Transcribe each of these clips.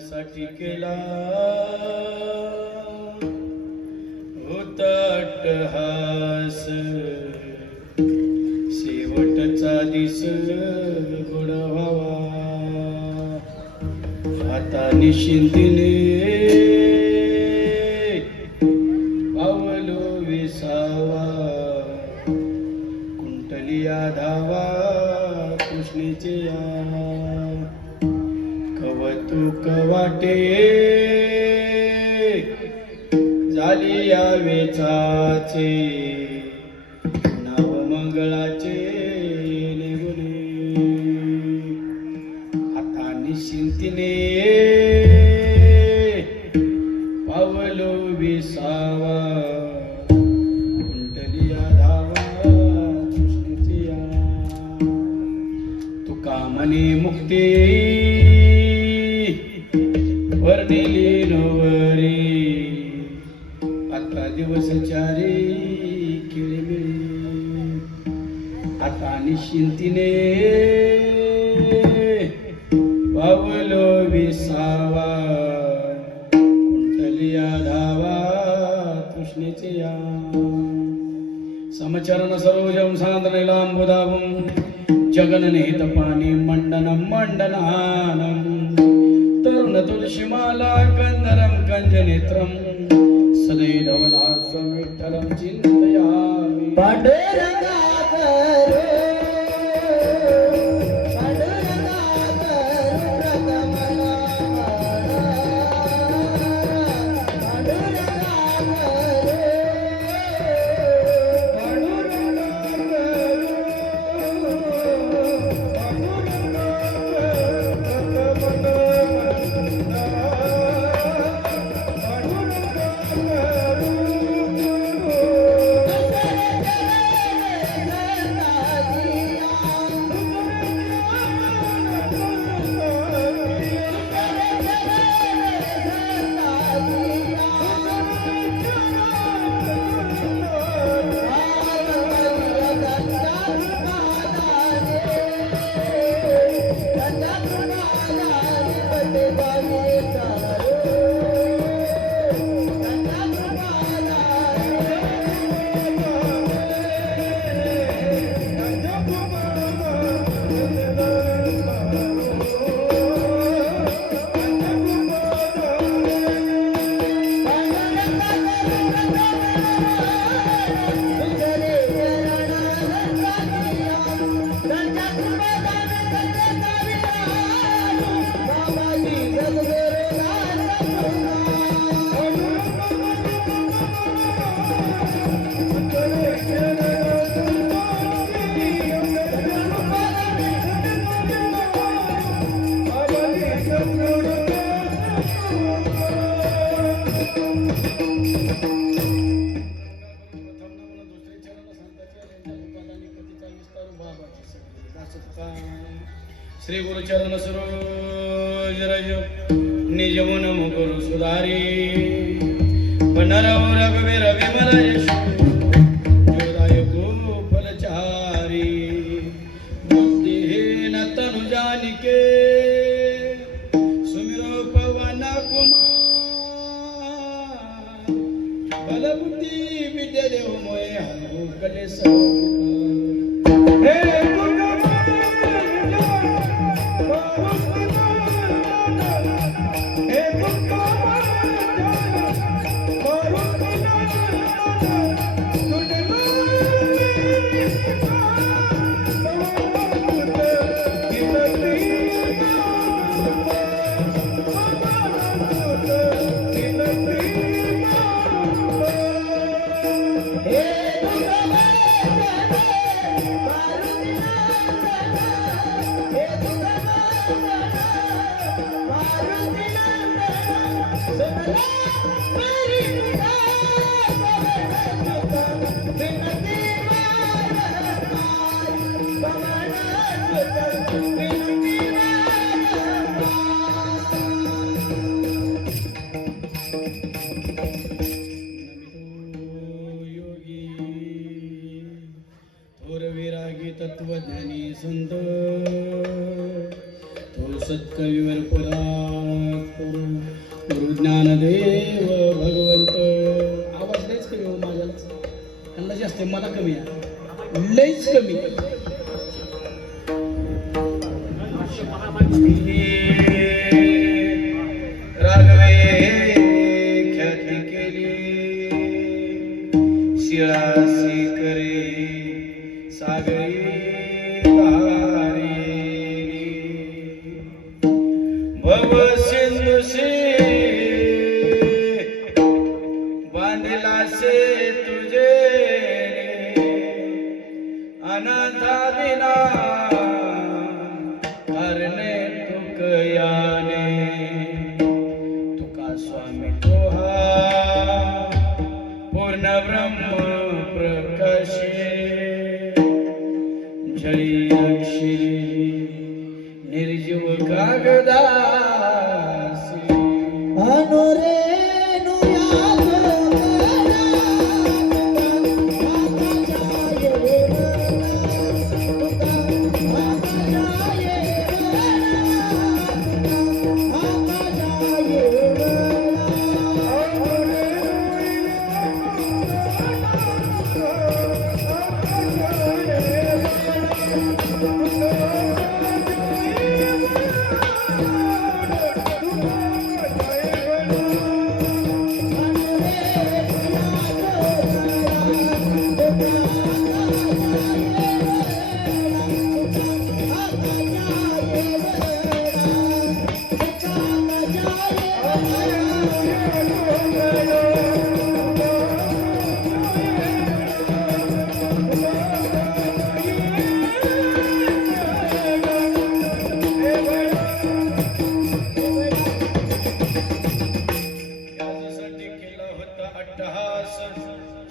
यासाठी केला होता अट्टहास, शेवटचा दिस गोड व्हावा, आता निश्चिंतीने पावलो विसावा, कुंटलिया धावा कृष्णेचे कवतुक वाटे झाली या वेचाचे, नाव मंगळाचे निगुणे, आता निश्चिंतीने पावलो विसावा, कुंटलिया धावा कृष्णेची तुका मनी मुक्ती वर्णिली नवरी, आता दिवस चारी किळमिळी, आता निश्चिंतीने पावलो विसावा, कुंटलिया धावा तृष्णेचे या, समचरण सरोजम सान्द्रनीलाम्बुदाभं जगन्निहित पाणी मंडनं मंडनानं, तरुण तुलसीमाला कंदरं कंजनेत्रं, सदैवनाथं विठ्ठलं चिन्तयामि। पांडुरंगाक रे श्री गुरुचरण सरोज रज निज मन मुकुर सुधारी नरव रघुवीर विमल यश जोदाय गोपलचारी बुद्धिहीन तनु जानिके सुमिरो पवन कुमार बल बुद्धि विद्या देव मोय हनु कले हे तत्वज्ञानी संत तो सत्कविवर गुरु ज्ञानदेव भगवंत. आवाज लयच कमी हो माझा, त्यांना जास्त मला कमी आहे, लयच कमी. राघवे ख्याती केली शिळासी करे सागरी भव सिंधुशी बांधला से तुझे अनाथा बिना करणे तुकयाने तुका स्वामी तोहा पूर्ण ब्रह्म प्रकाशे जळी अक्षरी निर्जीव कागदासी अनुरे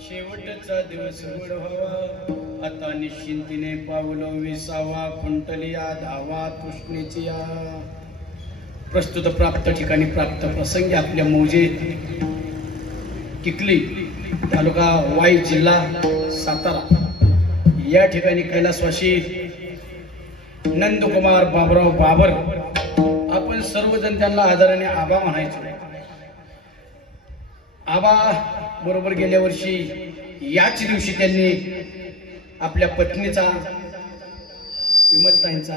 शेवटचा दिवस गोड व्हावा आता निश्चिंतीने पावलो विसावा खुंटलिया धावा तृष्णेची या. प्रस्तुत प्राप्त ठिकाणी प्राप्त प्रसंगी आपल्या मौजे किकली तालुका वाई जिल्हा सातारा या ठिकाणी कैलासवासी नंदकुमार बाबराव बाबर, आपण सर्वजण त्यांना आदराने आबा म्हणायचो. आबा बरोबर गेल्या वर्षी याच दिवशी त्यांनी आपल्या पत्नीचा विमलताईंचा,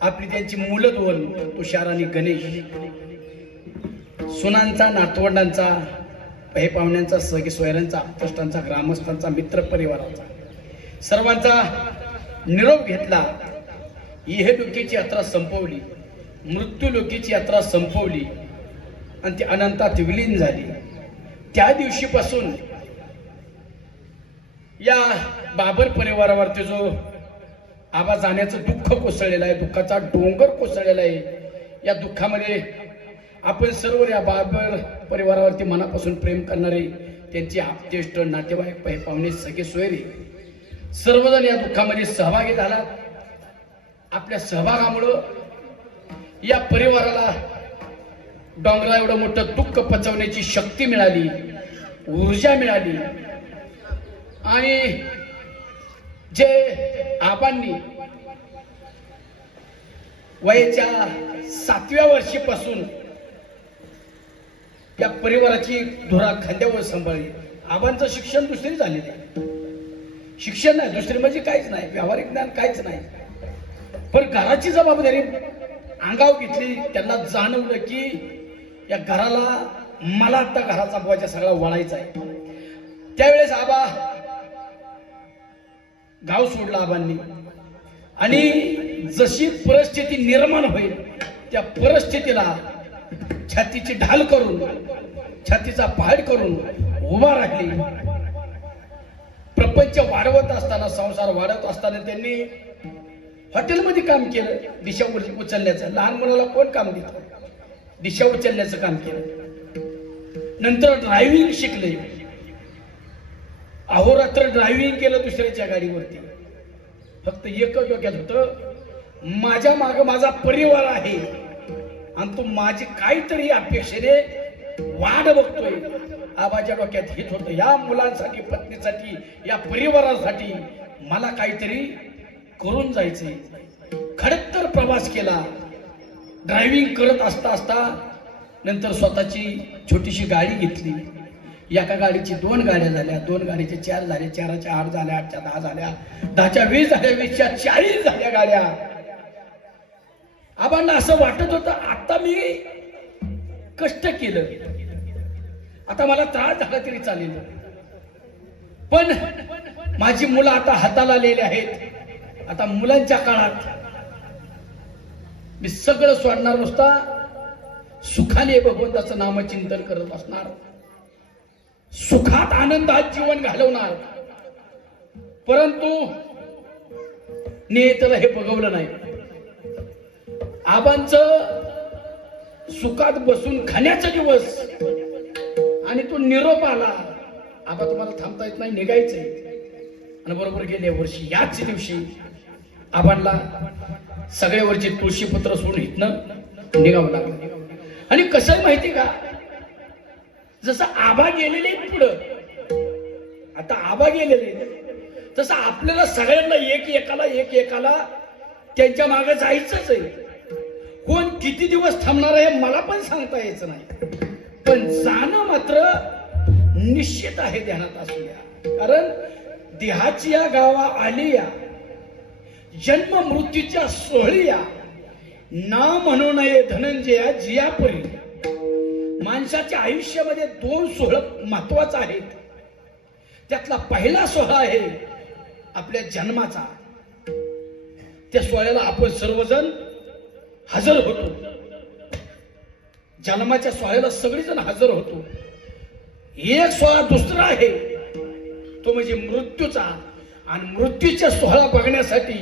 आपली त्यांची मुलं दोन तुषार आणि गणेश, सुनांचा, नातवंडांचा, हे पाहुण्यांचा, सगळे सोयऱ्यांचा, कष्टांचा, ग्रामस्थांचा, मित्र परिवाराचा सर्वांचा निरोप घेतला. इहलोकीची यात्रा संपवली, मृत्यू लोकीची यात्रा संपवली आणि ती अनंतात विलीन झाली. त्या दिवशीपासून या बाबर परिवारावरती जो आबा जाण्याचं दुःख कोसळलेलं आहे, दुःखाचा डोंगर कोसळलेला आहे. या दुःखामध्ये आपण सर्व या बाबर परिवारावरती मनापासून प्रेम करणारे, त्यांचे आप्तेष्ट, नातेवाईक, पाहुणे, सगळे सोयरे सर्वजण या दुःखामध्ये सहभागी झालात. आपल्या सहभागामुळं या परिवाराला डोंगरा एवढं मोठं दुःख पचवण्याची शक्ती मिळाली, ऊर्जा मिळाली. आणि जे आबांनी वयाच्या 7व्या वर्षीपासून या परिवाराची धुरा खांद्यावर सांभाळली. आबांचं शिक्षण दुसरी झालेलं आहे. शिक्षण नाही दुसरी म्हणजे काहीच नाही, व्यावहारिक ज्ञान काहीच नाही. पण घराची जबाबदारी अंगावर घेतली. त्यांना जाणवलं की या घराला मला आता घराचा बोजा सगळा वळायचा आहे. त्यावेळेस आबा गाव सोडला आबांनी. आणि जशी परिस्थिती निर्माण होईल त्या परिस्थितीला छातीची ढाल करून, छातीचा पहाड करून उभा राहिली. प्रपंच वाढवत असताना, संसार वाढवत असताना त्यांनी हॉटेलमध्ये काम केलं. दिशा उचलण्याचं, लहान मुलाला कोण काम देतं? दिशा उचलण्याचं काम केलं. नंतर ड्रायव्हिंग शिकले. अहोरात्र ड्रायव्हिंग केलं दुसऱ्याच्या गाडीवरती. फक्त एकच डोक्यात होतं, माझ्या माग माझा परिवार आहे आणि तो माझी काहीतरी अपेक्षेने वाढ बघतोय. आबाच्या डोक्यात हित होतं, या मुलांसाठी, पत्नीसाठी, या परिवारासाठी मला काहीतरी करून जायचंय. खडतर प्रवास केला. ड्रायव्हिंग करत असता असता नंतर स्वतःची छोटीशी गाडी घेतली. एका गाडीची 2 गाड्या झाल्या, 2 गाडीचे 4 झाले, 4च्या 8 झाल्या, 8च्या 10 झाल्या, 10च्या 20 झाल्या, 20च्या 40 झाल्या गाड्या. आबांना असं वाटत होतं, आता मी कष्ट केलं, आता मला त्रास झाला तरी चालेल, पण माझी मुलं आता हाताला आलेली आहेत. आता मुलांच्या काळात मी सगळं सोडणार, नुसता सुखाने भगवंताचं नामचिंतन करत असणार, सुखात आनंदात जीवन घालवणार. परंतु नियतीला हे बघवलं नाही. आबांचं सुखात बसून खाण्याचा दिवस आणि तो निरोप आला, आबा तुम्हाला थांबता येत नाही, निघायचंय. आणि बरोबर गेल्या वर्षी याच दिवशी आबांना सगळ्यावरची तुळशीपत्र सोडून इथनं निघावं लागलं. आणि कसं आहे माहिती का, जसं आबा गेलेले पुढं, आता आबा गेलेले, तसं आपल्याला सगळ्यांना एकाला त्यांच्या मागे जायचंच आहे. कोण किती दिवस थांबणार आहे मला पण सांगता यायचं नाही, पण जाणं मात्र निश्चित आहे, ध्यानात असू द्या. कारण देहाची या गावा आली या, जन्म मृत्यूच्या सोहळी या, ना म्हणू नये धनंजया जियापरी. माणसाच्या आयुष्यामध्ये 2 सोहळा महत्वाचा आहेत. त्यातला पहिला सोहळा आहे आपल्या जन्माचा. त्या सोहळ्याला आपण सर्वजण हजर होतो. जन्माच्या सोहळ्याला सगळेजण हजर होतो. एक सोहळा दुसरा आहे तो म्हणजे मृत्यूचा. आणि मृत्यूचा सोहळा बघण्यासाठी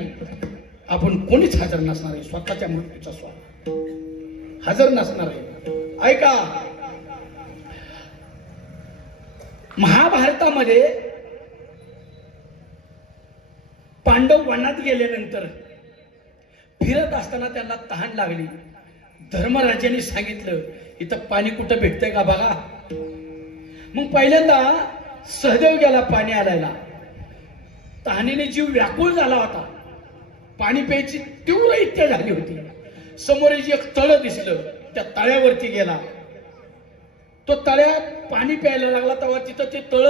आपण कोणीच हजर नसणार आहे. स्वतःच्या मृत्यूचा सोहळा हजर नसणार आहे. ऐका, महाभारतामध्ये पांडव वनात गेल्यानंतर फिरत असताना त्यांना तहान लागली. धर्मराजांनी सांगितलं, इथं पाणी कुठं भेटतंय का बघा. मग पहिल्यांदा सहदेव गेला पाणी आणायला. तहानीने जीव व्याकुळ झाला होता. पाणी प्यायची तीव्र इच्छा झाली होती. समोर एक तळ दिसलं, त्या तळ्यावरती गेला. तो तळ्यात पाणी प्यायला लागला तेव्हा तिथं ते तळ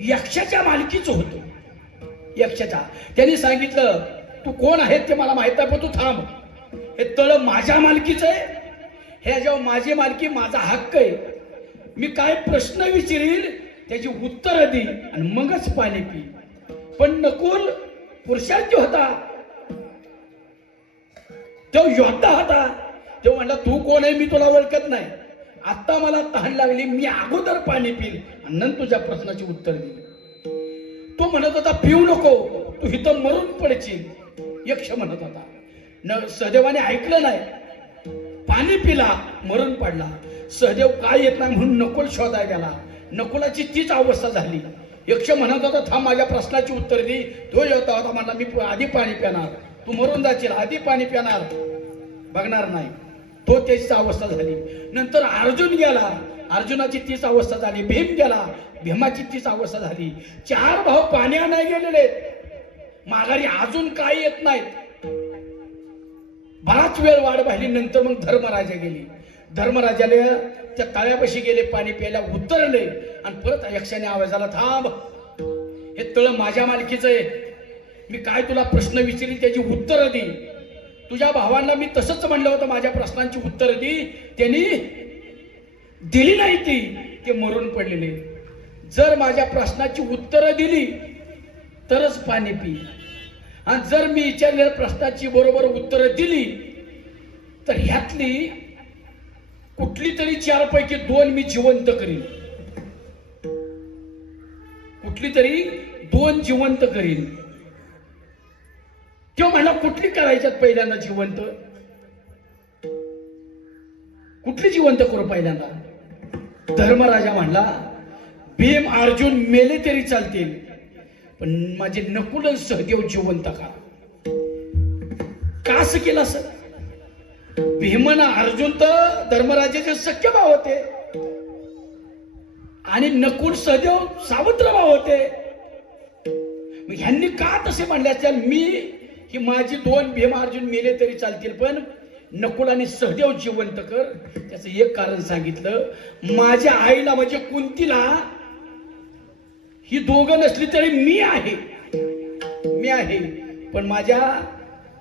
यक्षाच्या मालकीचं होतं. यक्षाच्या. त्यांनी सांगितलं, तू कोण आहे ते मला माहित आहे, पण तू थांब, हे तळ माझ्या मालकीचं आहे, हे जेव्हा माझी मालकी, माझा हक्क आहे. मी काय प्रश्न विचारील त्याची उत्तर दे आणि मगच पाणी पी. पण नकुल पुरुषार्थी होता, तो योद्धा होता. तो म्हणला, तू कोण आहे मी तुला ओळखत नाही, आता मला तहान लागली, मी अगोदर पाणी पिल आणि नंतर तुझ्या प्रश्नाची उत्तर देईल. तो म्हणत होता, पिऊ नको, तू इथं मरून पडशील, यक्ष म्हणत होता. सहदेवाने ऐकलं नाही, पाणी पिला, मरून पडला. सहदेव काय येत नाही म्हणून नकुल शोधायला गेला. नकुलाची तीच अवस्था झाली. यक्ष म्हणत होता, थांब, माझ्या प्रश्नाची उत्तर दे. तो योद्धा होता, म्हणला, मी आधी पाणी पिणार, तू मरून जाशील, आधी पाणी पिणार, बघणार नाही. तो त्याची अवस्था झाली. नंतर अर्जुन गेला, अर्जुनाची तीच अवस्था झाली. भीम गेला, भीमाची तीच अवस्था झाली. 4 भाऊ पाण्या नाही गेलेले, माघारी अजून काही येत नाहीत. बराच वेळ वाट पाहिली. नंतर मग धर्मराजा गेली. धर्मराजाला त्या तळ्यापाशी गेले, पाणी प्यायला उतरले आणि परत यक्षाने आवाजाला, थांब, हे तळ माझ्या मालकीचं आहे. मी काय तुला प्रश्न विचारीन त्याची उत्तर दे. तुझ्या भावांना मी तसंच म्हणलं होतं, माझ्या प्रश्नांची उत्तर दे. त्यांनी दिली नाही, ते मरून पडलेले. जर माझ्या प्रश्नाची उत्तरं दिली तरच पाणी पी, आणि जर मी विचारलेल्या प्रश्नाची बरोबर उत्तरं दिली तर ह्यातली कुठली तरी 4 पैकी 2 मी जिवंत करीन. कुठली तरी 2 जिवंत करीन. तो म्हणला, कुठली करायच्यात पहिल्यांदा जिवंत? कुठली जिवंत करू पहिल्यांदा? धर्मराजा म्हणला, भीम अर्जुन मेले तरी चालतील, पण माझे नकुल सहदेव जिवंत का? का असं केलं? असं भीमन अर्जुन तर धर्मराजाचे सख्य भाव होते आणि नकुल सहदेव सावत्र भाव होते. ह्यांनी का तसे म्हणले असतील? मी ही माझी 2 भीम अर्जुन मेले तरी चालतील, पण नकुल आणि सहदेव जिवंत कर. त्याचं एक कारण सांगितलं, माझ्या आईला म्हणजे कुंतीला ही दोघं नसली तरी मी आहे, पण माझ्या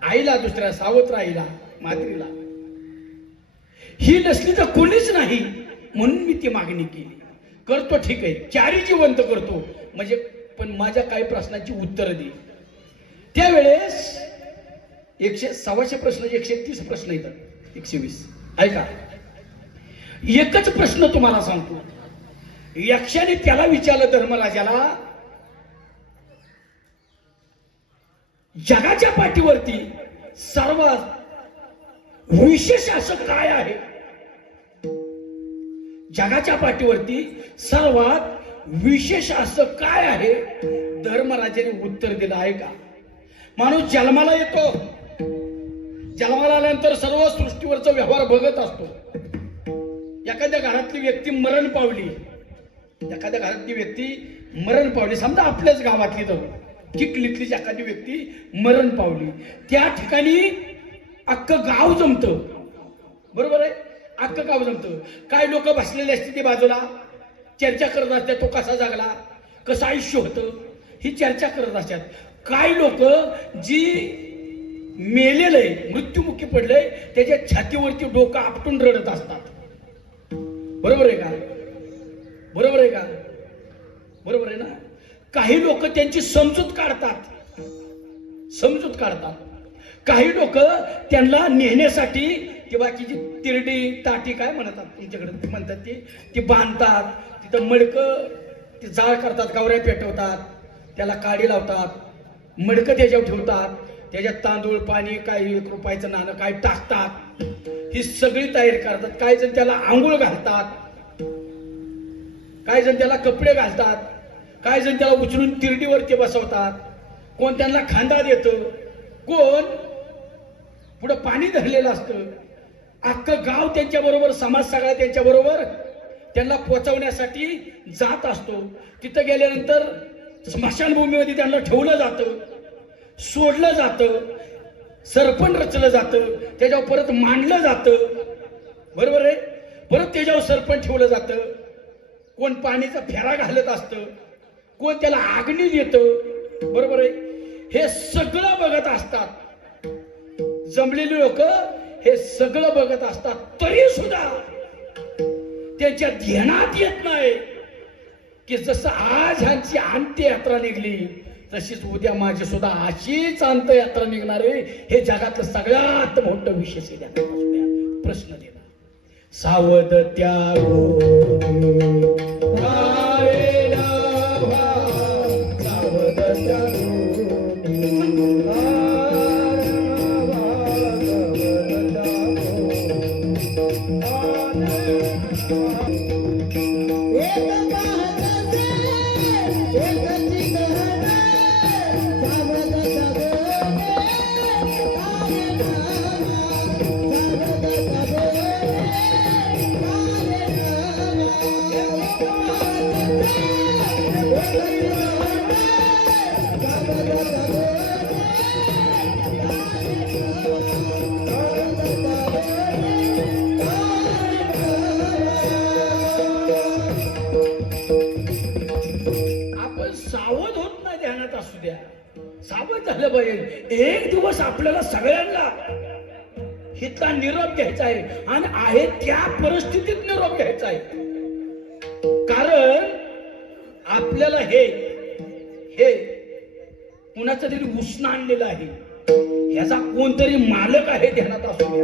आईला, दुसऱ्या सावत्र आईला, मात्रीला ही नसली तर कोणीच नाही, म्हणून मी ती मागणी केली. करतो, ठीक आहे, 4 जिवंत करतो म्हणजे, पण माझ्या काही प्रश्नांची उत्तर दे. त्यावेळेस 100 प्रश्न, 130 प्रश्न येतात, 120. ऐका, एकच प्रश्न तुम्हाला सांगतो. यक्षाने त्याला विचारलं, धर्मराजाला, जगाच्या पाठीवरती सर्वात विशेष असं काय आहे? जगाच्या पाठीवरती सर्वात विशेष असं काय आहे? धर्मराजाने उत्तर दिलं आहे का? माणूस जन्माला येतो, जन्माला आल्यानंतर सर्व सृष्टीवरचा व्यवहार बघत असतो. एखाद्या घरातली व्यक्ती मरण पावली, समजा आपल्याच गावातली, तर चिखलीतली एखादी व्यक्ती मरण पावली, त्या ठिकाणी अख्खं गाव जमतं, बरोबर आहे? अख्खं गाव जमतं. काय लोक बसलेले असते ते बाजूला, चर्चा करत असतात, तो कसा जगला, कसं आयुष्य होतं, ही चर्चा करत असतात. काय लोक जी मेलेलं आहे, मृत्युमुखी पडलंय, त्याच्या छातीवरती डोकं आपटून रडत असतात. बरोबर आहे का? बरोबर आहे का? बरोबर आहे ना? काही लोक त्यांची समजूत काढतात. काही लोक त्यांना नेण्यासाठी ती बाकीची तिरडी, ताटी, काय म्हणतात तुमच्याकडे म्हणतात, ती बांधतात, तिथं मडकं, ती जाळ करतात, गावऱ्या पेटवतात, त्याला काडी लावतात, मडकं त्याच्यावर ठेवतात, त्याच्यात तांदूळ, पाणी, काही 1 रुपयाचं नाणं काय टाकतात, ही सगळी तयारी करतात. काही जण त्याला आंघोळ घालतात, काही जण त्याला कपडे घालतात, काही जण त्याला उचलून तिरडीवरती बसवतात, कोण त्यांना खांदा देतं, कोण पुढं पाणी धरलेलं असतं. अख्खं गाव त्यांच्या बरोबर, समाज सगळा त्यांच्या बरोबर त्यांना पोचवण्यासाठी जात असतो. तिथं गेल्यानंतर स्मशानभूमीमध्ये त्यांना ठेवलं जातं, सोडलं जातं, सरपण रचलं जातं, त्याच्यावर परत मांडलं जातं, बरोबर आहे? परत त्याच्यावर सरपण ठेवलं जातं. कोण पाणीचा फेरा घालत असतं, कोण त्याला आग्नी देतं, बरोबर आहे? हे सगळं बघत असतात. जमलेली लोक हे सगळं बघत असतात, तरी सुद्धा त्यांच्या ध्यानात येत नाही की जसं आज ह्यांची अंत्ययात्रा निघली, तशीच उद्या माझी सुद्धा अशीच अंत्ययात्रा निघणार आहे. हे जगातलं सगळ्यात मोठं विशेष आहे. प्रश्न दिला, सावध त्यागो सावध त्यागो एक दिवस आपल्याला सगळ्यांना हितला निरोप घ्यायचा आहे आणि आहे त्या परिस्थितीत निरोप घ्यायचा आहे. कारण आपल्याला हे कुणाचं तरी उष्ण आणलेलं आहे, ह्याचा कोणतरी मालक आहे ध्यानात असू द्या.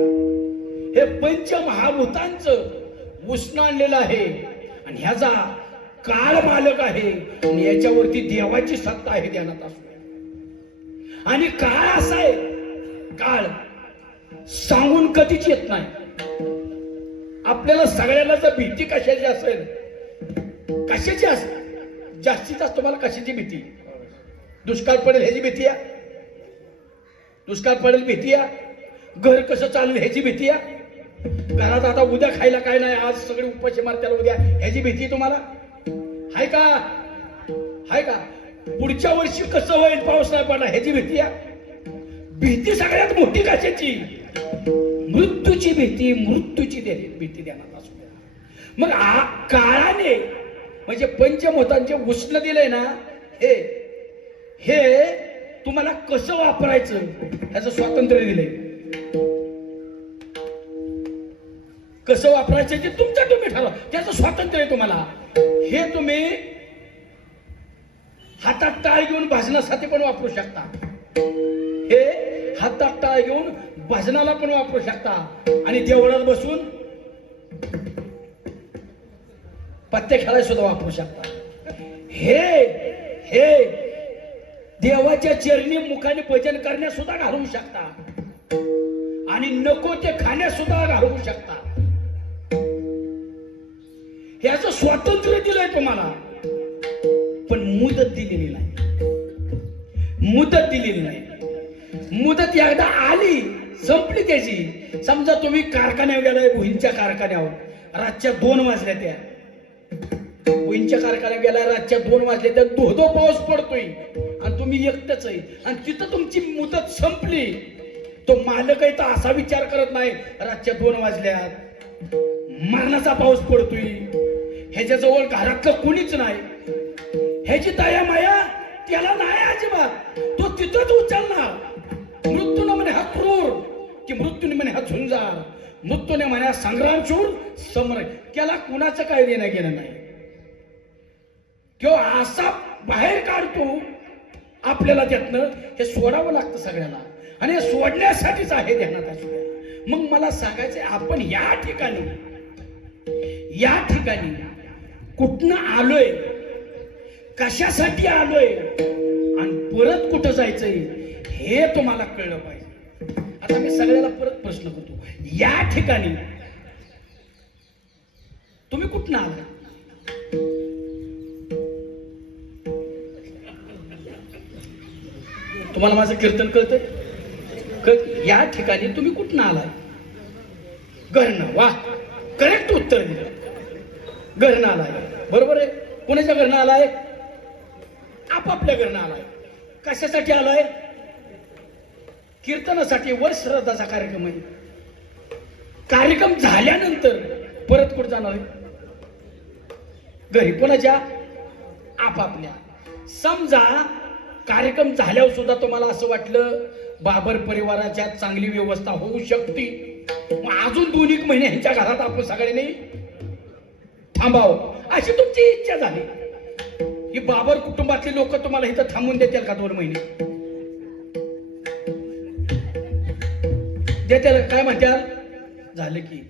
हे पंचमहाभूतांचं उष्ण आणलेलं आहे आणि ह्याचा काळ मालक आहे आणि याच्यावरती देवाची सत्ता आहे ध्यानात असू द्या. आणि काळ असा आहे, काळ सांगून कधीच येत नाही. आपल्याला सगळ्याला जर भीती कशाची असेल, कशाची असेल, जास्तीत जास्त तुम्हाला कशाची भीती? दुष्काळ पडेल ह्याची भीती आहे, दुष्काळ पडेल भीती आहे, घर कसं चालेल ह्याची भीती आहे, घरात आता उद्या खायला काय नाही, आज सगळे उपाशी मारत्याला उद्या ह्याची भीती तुम्हाला आहे का? आहे का? पुढच्या वर्षी कसं होईल, पाऊस नाही पडला ह्याची भीती आहे. भीती सगळ्यात मोठी कशाची? मृत्यूची भीती, मृत्यूची भीती ध्यानात असू द्या. मग काळाने म्हणजे पंचभूतांचे उष्ण दिलंय ना, हे तुम्हाला कसं वापरायचं ह्याचं स्वातंत्र्य दिलंय. कसं वापरायचं ते तुम्ही ठरवा, त्याचं स्वातंत्र्य आहे तुम्हाला. हे तुम्ही हातात टाळ घेऊन भाजनासाठी पण वापरू शकता, हे हातात टाळ घेऊन भजनाला पण वापरू शकता आणि देवळात बसून पत्ते खेळायला सुद्धा वापरू शकता. हे देवाच्या चरणी मुखाने भजन करण्यास सुद्धा घालवू शकता आणि नको ते खाण्यास सुद्धा घालवू शकता. याचं स्वातंत्र्य दिलंय तुम्हाला, पण मुदत दिलेली नाही. मुदत दिलेली नाही. मुदत एकदा आली संपली त्याची. समजा तुम्ही कारखान्यावर गेलाय, भुईंच्या कारखान्यावर, रातच्या 2 वाजल्या, त्या भुईंच्या कारखान्यात गेलाय, रातच्या 2 वाजल्या, त्या धोधो पाऊस पडतोय आणि तुम्ही एकटच आहे आणि तिथं तुमची मुदत संपली. तो मालक आहे तर असा विचार करत नाही रातच्या 2 वाजल्यात मरणाचा पाऊस पडतोय, ह्याच्या जवळ घरातलं कोणीच नाही, ह्याची दया माया त्याला नाही अजिबात. तो तिथंच उचलणार. मृत्यूने म्हणे हा क्रूर, की मृत्यूने म्हणे हा झुंजार, मृत्यूने म्हणे हा संग्रामशूर समर. त्याला कुणाचं काय देणं घेणं नाही. किंवा असा बाहेर काढतो आपल्याला, त्यातनं हे सोडावं लागतं सगळ्याला आणि हे सोडण्यासाठीच आहे ध्यानात असू द्या. मग मला सांगायचंय, आपण या ठिकाणी कुठनं आलोय, कशासाठी आलोय आणि परत कुठं जायचंय हे तुम्हाला कळलं पाहिजे. आता मी सगळ्याला परत प्रश्न करतो, या ठिकाणी तुम्ही कुठनं आला? तुम्हाला माझं कीर्तन कळतंय? या ठिकाणी तुम्ही कुठनं आलाय? घरनं. वा, करेक्ट उत्तर दिलं. घरनं आलाय, बरोबर आहे. कोणाच्या घरनं आलाय? आपापल्या घरनं आलाय. कशासाठी आलाय? कीर्तनासाठी. वर श्रद्धाचा कार्यक्रम आहे. कार्यक्रम झाल्यानंतर परत कुठं जाणार आहे? घरी. कोणाच्या? आपापल्या. समजा कार्यक्रम झाल्यावर सुद्धा तुम्हाला असं वाटलं बाबर परिवाराच्या चांगली व्यवस्था होऊ शकते, मग अजून 2-1 महिने ह्यांच्या घरात आपण सगळ्यांनी थांबावं अशी तुमची इच्छा झाली, ही बाबर कुटुंबातली लोक तुम्हाला इथं थांबून देतील का? 2 महिने देतील? काय म्हणतात? झालं की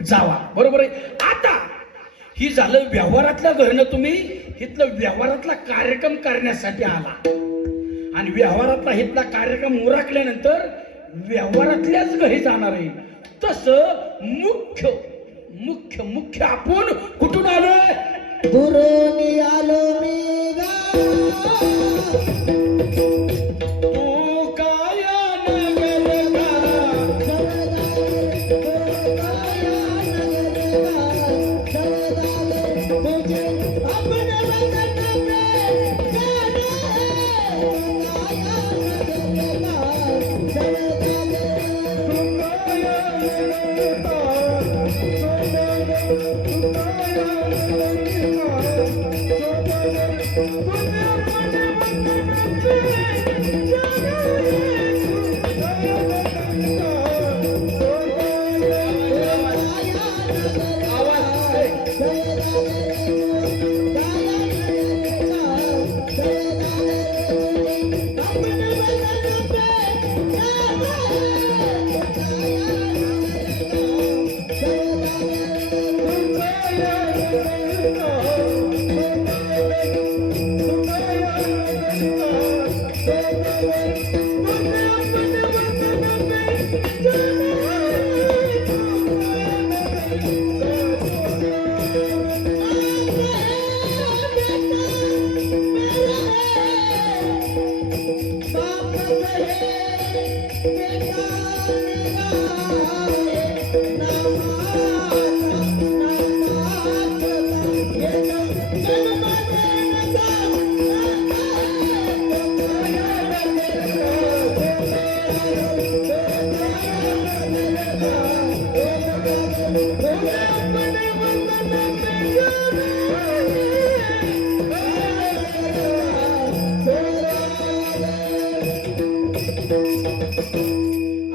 जावा, बरोबर आहे. आता ही झालं व्यवहारातल्या घरनं. तुम्ही इथलं व्यवहारातला कार्यक्रम करण्यासाठी आला आणि व्यवहारातला इथला कार्यक्रम उरकल्यानंतर व्यवहारातल्याच घरी जाणार आहे. तसं मुख्य मुख्य मुख्य आपण कुठून आलोय? दुरून आलो मी तू काय नगर Thank you.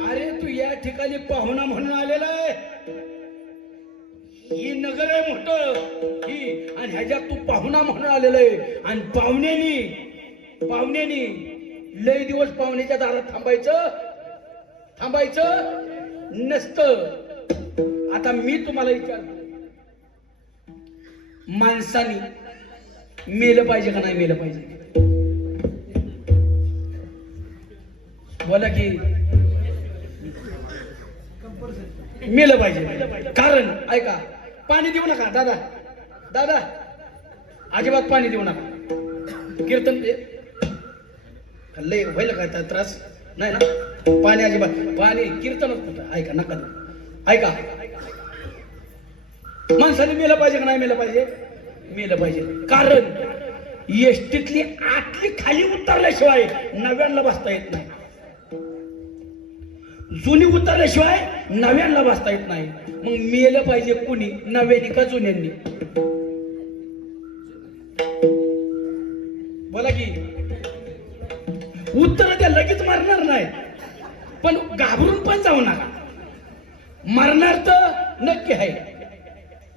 अरे तू या ठिकाणी पाहुणा म्हणून आलेला आहे. ही नगर आहे मोठं ही, आणि ह्याच्यात तू पाहुणा म्हणून आलेला आहे. आणि पाहुण्यानी लय दिवस पाहुण्याच्या दारात थांबायचं नसतं. आता मी तुम्हाला विचारतो, माणसाने मेलं पाहिजे का नाही मेलं पाहिजे? बोला की मेलं पाहिजे. कारण ऐका, पाणी देऊ नका दादा अजिबात पाणी देऊ नका. कीर्तन लय व्हायला काय त्रास नाही ना? पाणी अजिबात, पाणी कीर्तनच कुठं. ऐका नका देऊ. ऐका, माणसाने मेलं पाहिजे का नाही मेलं पाहिजे? मेलं पाहिजे. कारण एसटीतली आतली खाली उतरल्याशिवाय नव्यांना बसता येत नाही. जुनी उतरल्याशिवाय नव्यांना बसता येत नाही. मग मेलं पाहिजे कुणी, नव्यानी का जुन्यांनी? बोला की. उत्तर त्या लगेच मारणार नाही, पण घाबरून पण जाऊ नका. मारणार तर नक्की आहे.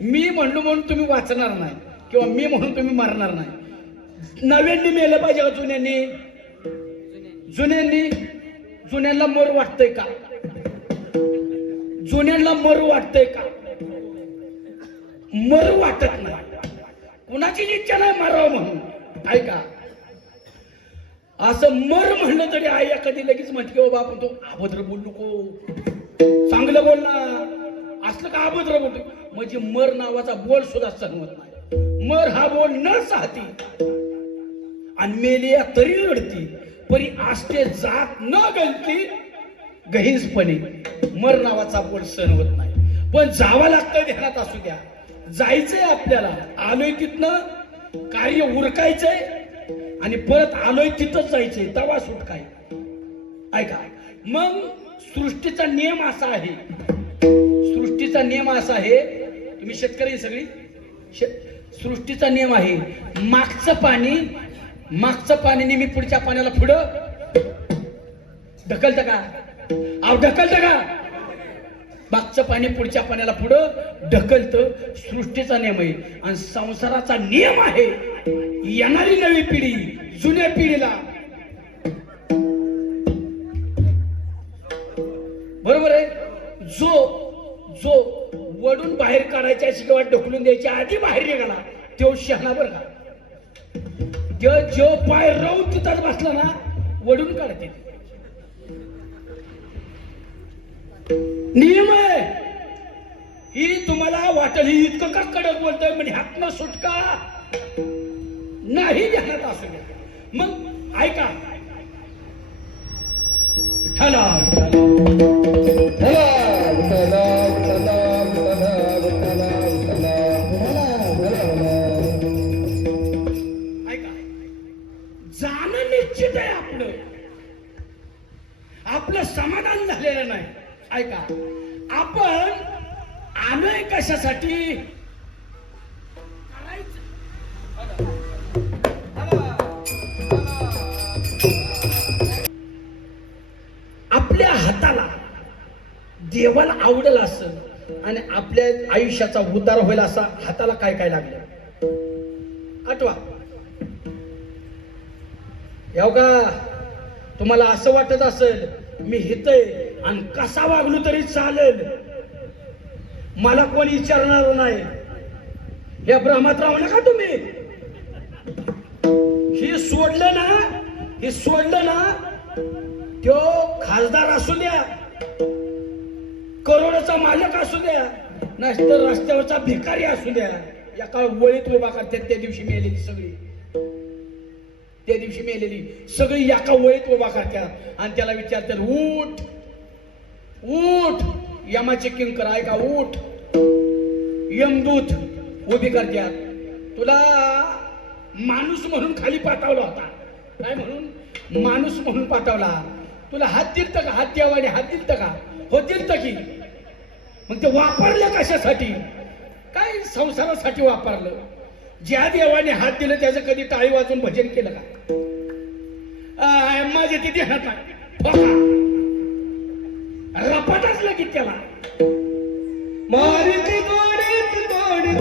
मी म्हणलो म्हणून तुम्ही वाचणार नाही, किंवा मी म्हणून तुम्ही मारणार नाही. नव्यांनी मेलं पाहिजे का जुन्यांनी? जुन्यांना मर वाटतंय का? जुन्यांना मर वाटतंय का? मर वाटत नाही. कुणाची इच्छा नाही मारावं म्हणून. ऐका, असं मर म्हणलं तरी आई कधी लगेच म्हणते की बाबा तू अभद्र बोल नको, चांगलं बोल ना. असलं का अभद्र बोलतो? म्हणजे मर नावाचा बोल सुद्धा सहन होत नाही. मर हा बोल न साहती आणि मेलिया तरी लढती, परी आष्टे जात न गलती गहीजपणे. मर नावाचा बोल सहन होत नाही, पण जावं लागतं. ध्यानात असू द्या, जायचंय आपल्याला. आलोय तिथनं कार्य उरकायचंय आणि परत आलोय तिथंच जायचंय, तवा सुट काय. ऐका, मग सृष्टीचा नियम असा आहे. सृष्टीचा नियम असा आहे, तुम्ही शेतकरी सगळी, सृष्टीचा नियम आहे. मागचं पाणी नेहमी पुढच्या पाण्याला पुढं ढकलतं का? ढकलतं का? मागचं पाणी पुढच्या पाण्याला पुढं ढकलतं. सृष्टीचा नियम आहे. आणि संसाराचा नियम आहे, येणारी नवी पिढी जुन्या पिढीला, बरोबर आहे, जो वडून बाहेर काढायच्या किंवा ढकलून द्यायच्या आधी बाहेर निघाला तो शहाणा बरं का. जो पाय राहून तिथंच बसला ना, वडून काढते. नियम आहे ही. तुम्हाला वाटेल ही इतकं का कडक बोलतोय, म्हणजे हातनं सुटका नाही, ध्यानात असू द्या. मग ऐका, जाणं निश्चित आहे. आपलं समाधान झालेलं नाही. ऐका, आपण आलोय कशासाठी? आपल्या हाताला देवाला आवडेल असं आणि आपल्या आयुष्याचा उद्धार होईल असा हाताला काय काय लागलं आठवा. याव का तुम्हाला असं वाटत असेल मी हितय आणि कसा वागलो तरी चालेल, मला कोणी विचारणार नाही, या भ्रमात राहू नका तुम्ही. हे सोडलं ना तो खासदार असू द्या, करोडोचा मालक असू द्या, नाहीतर रस्त्यावरचा भिकारी असू द्या, एका वळीत उभा करतात. त्या दिवशी मेलेली सगळी, त्या दिवशी मेलेली सगळी एका वळीत उभा करतात आणि त्याला विचारतात, उठ उठ, यमाचे किंकर आहे का, उठ. यमदूत उभी करतात. तुला माणूस म्हणून खाली पाठवला होता, काय म्हणून, माणूस म्हणून पाठवला. तुला हात दिलत का, हात द्यावाने हात दिलत का, हो दिलत की. मग ते वापरलं कशासाठी, काय संसारासाठी वापरलं. ज्या देवाने हात दिलं त्याचं कधी टाळी वाजून भजन केलं का. माझे ते ध्यानात नाही, रपाटच लगेच त्याला मारिती गोडीत गोडीत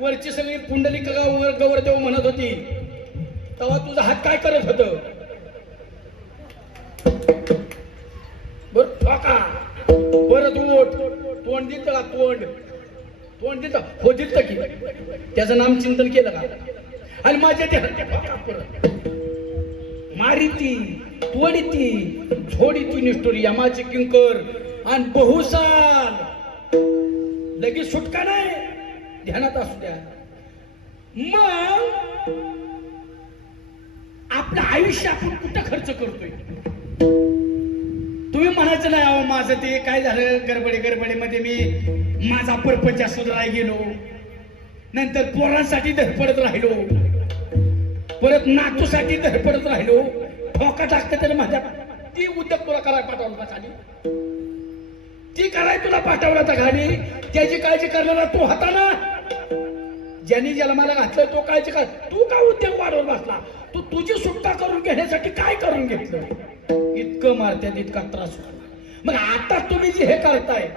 वरची सगळी पुंडलिक गौरदेव म्हणत होती, तेव्हा तुझा हात काय करत होत. परत उठ, तोंड दिल का, तोंड दिल हो दिल की, त्याचं नाम चिंतन केलं का. आणि माझ्या परत मारिती तोडीती झोडीती निष्ठुरी यमाची किंकर आणि बहुसाल लगेच सुटका नाही. ध्यानात असू द्या. मग आपलं आयुष्य आपण कुठं खर्च करतोय. तुम्ही म्हणायचं नाही, अहो माझं ते काय झालं, गडबडीमध्ये मी माझा पर्पज जास्त राही गेलो, नंतर पोरांसाठी धडपडत राहिलो, परत नातूसाठी धडपडत राहिलो. ठोका टाकते तर माझ्या ती उद्योग तुला करायला पाठवला खाली, ती करायला तुला पाठवला तर खाली. त्याची काळजी करणारा तू होता ना. ज्यांनी जन्माला घातलं तो काळजी कर. तू का उद्योग वाढवून बसला, तू तुझी सुटका करून घेण्यासाठी काय करून घेतलं. इतकं मारत्यात, इतका त्रास होता. मग आता तुम्ही जे हे करताय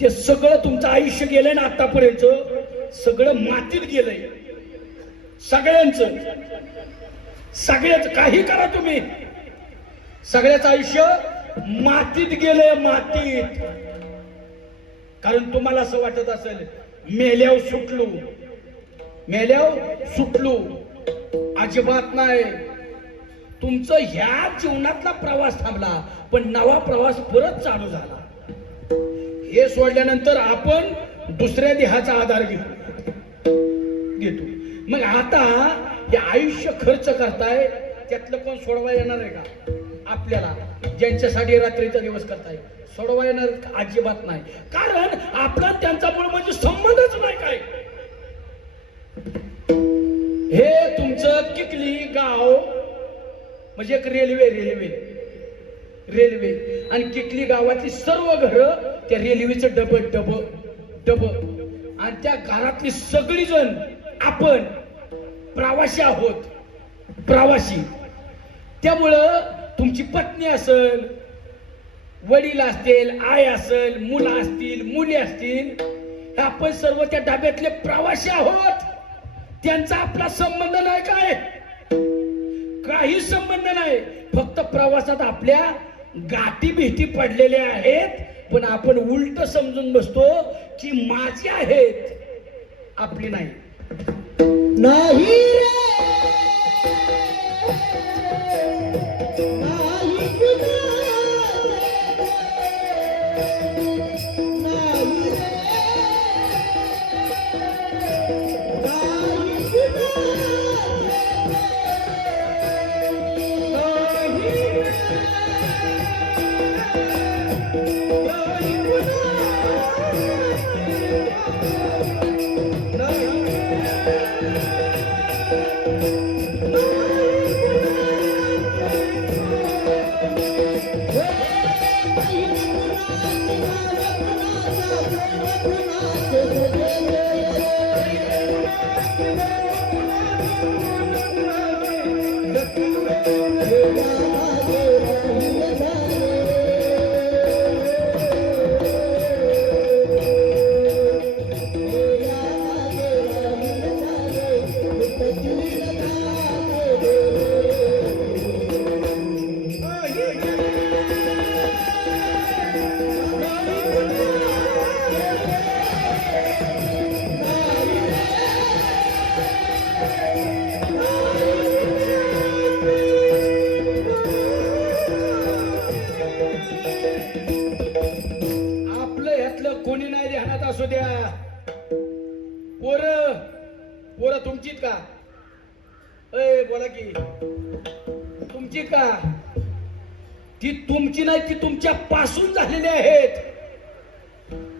ते सगळं तुमचं आयुष्य गेलंय ना, आतापर्यंत सगळं मातीत गेलंय. सगळ्याच काही करा तुम्ही, सगळ्याच आयुष्य मातीत गेलंय, मातीत. कारण तुम्हाला असं वाटत असेल मेल्यावर सुटलो, अजिबात नाही. तुमचं ह्या जीवनातला प्रवास थांबला, पण नवा प्रवास परत चालू झाला. हे सोडल्यानंतर आपण दुसऱ्या देहाचा आधार घेतो. मग आता हे आयुष्य खर्च करताय, त्यातलं कोण सोडवा येणार आहे का आपल्याला. ज्यांच्यासाठी रात्रीचा दिवस करताय सोडवा येणार अजिबात नाही. कारण आपला त्यांचा मूळ म्हणजे संबंधच नाही. काय हे तुमचं किकली गाव म्हणजे एक रेल्वे आणि किकली गावातली सर्व घरं त्या रेल्वेचं डब आणि त्या घरातली सगळी जण आपण प्रवासी आहोत, प्रवासी. त्यामुळं तुमची पत्नी असेल, वडील असतील, आई असेल, मुलं असतील, मुली असतील, आपण सर्व त्या डब्यातले प्रवासी आहोत. त्यांचा आपला संबंध नाही. काय काही संबंध नाही. फक्त प्रवासात आपल्या गाठी भेटी पडलेल्या आहेत, पण आपण उलट समजून बसतो की माझी आहेत, आपली नाही. आपलं ह्यातलं कोणी नाही ध्यानात असू द्या. पोर पोर तुमचीत का? ए बोला की तुमची का? ती तुमची नाही, ती तुमच्या पासून झालेली आहेत.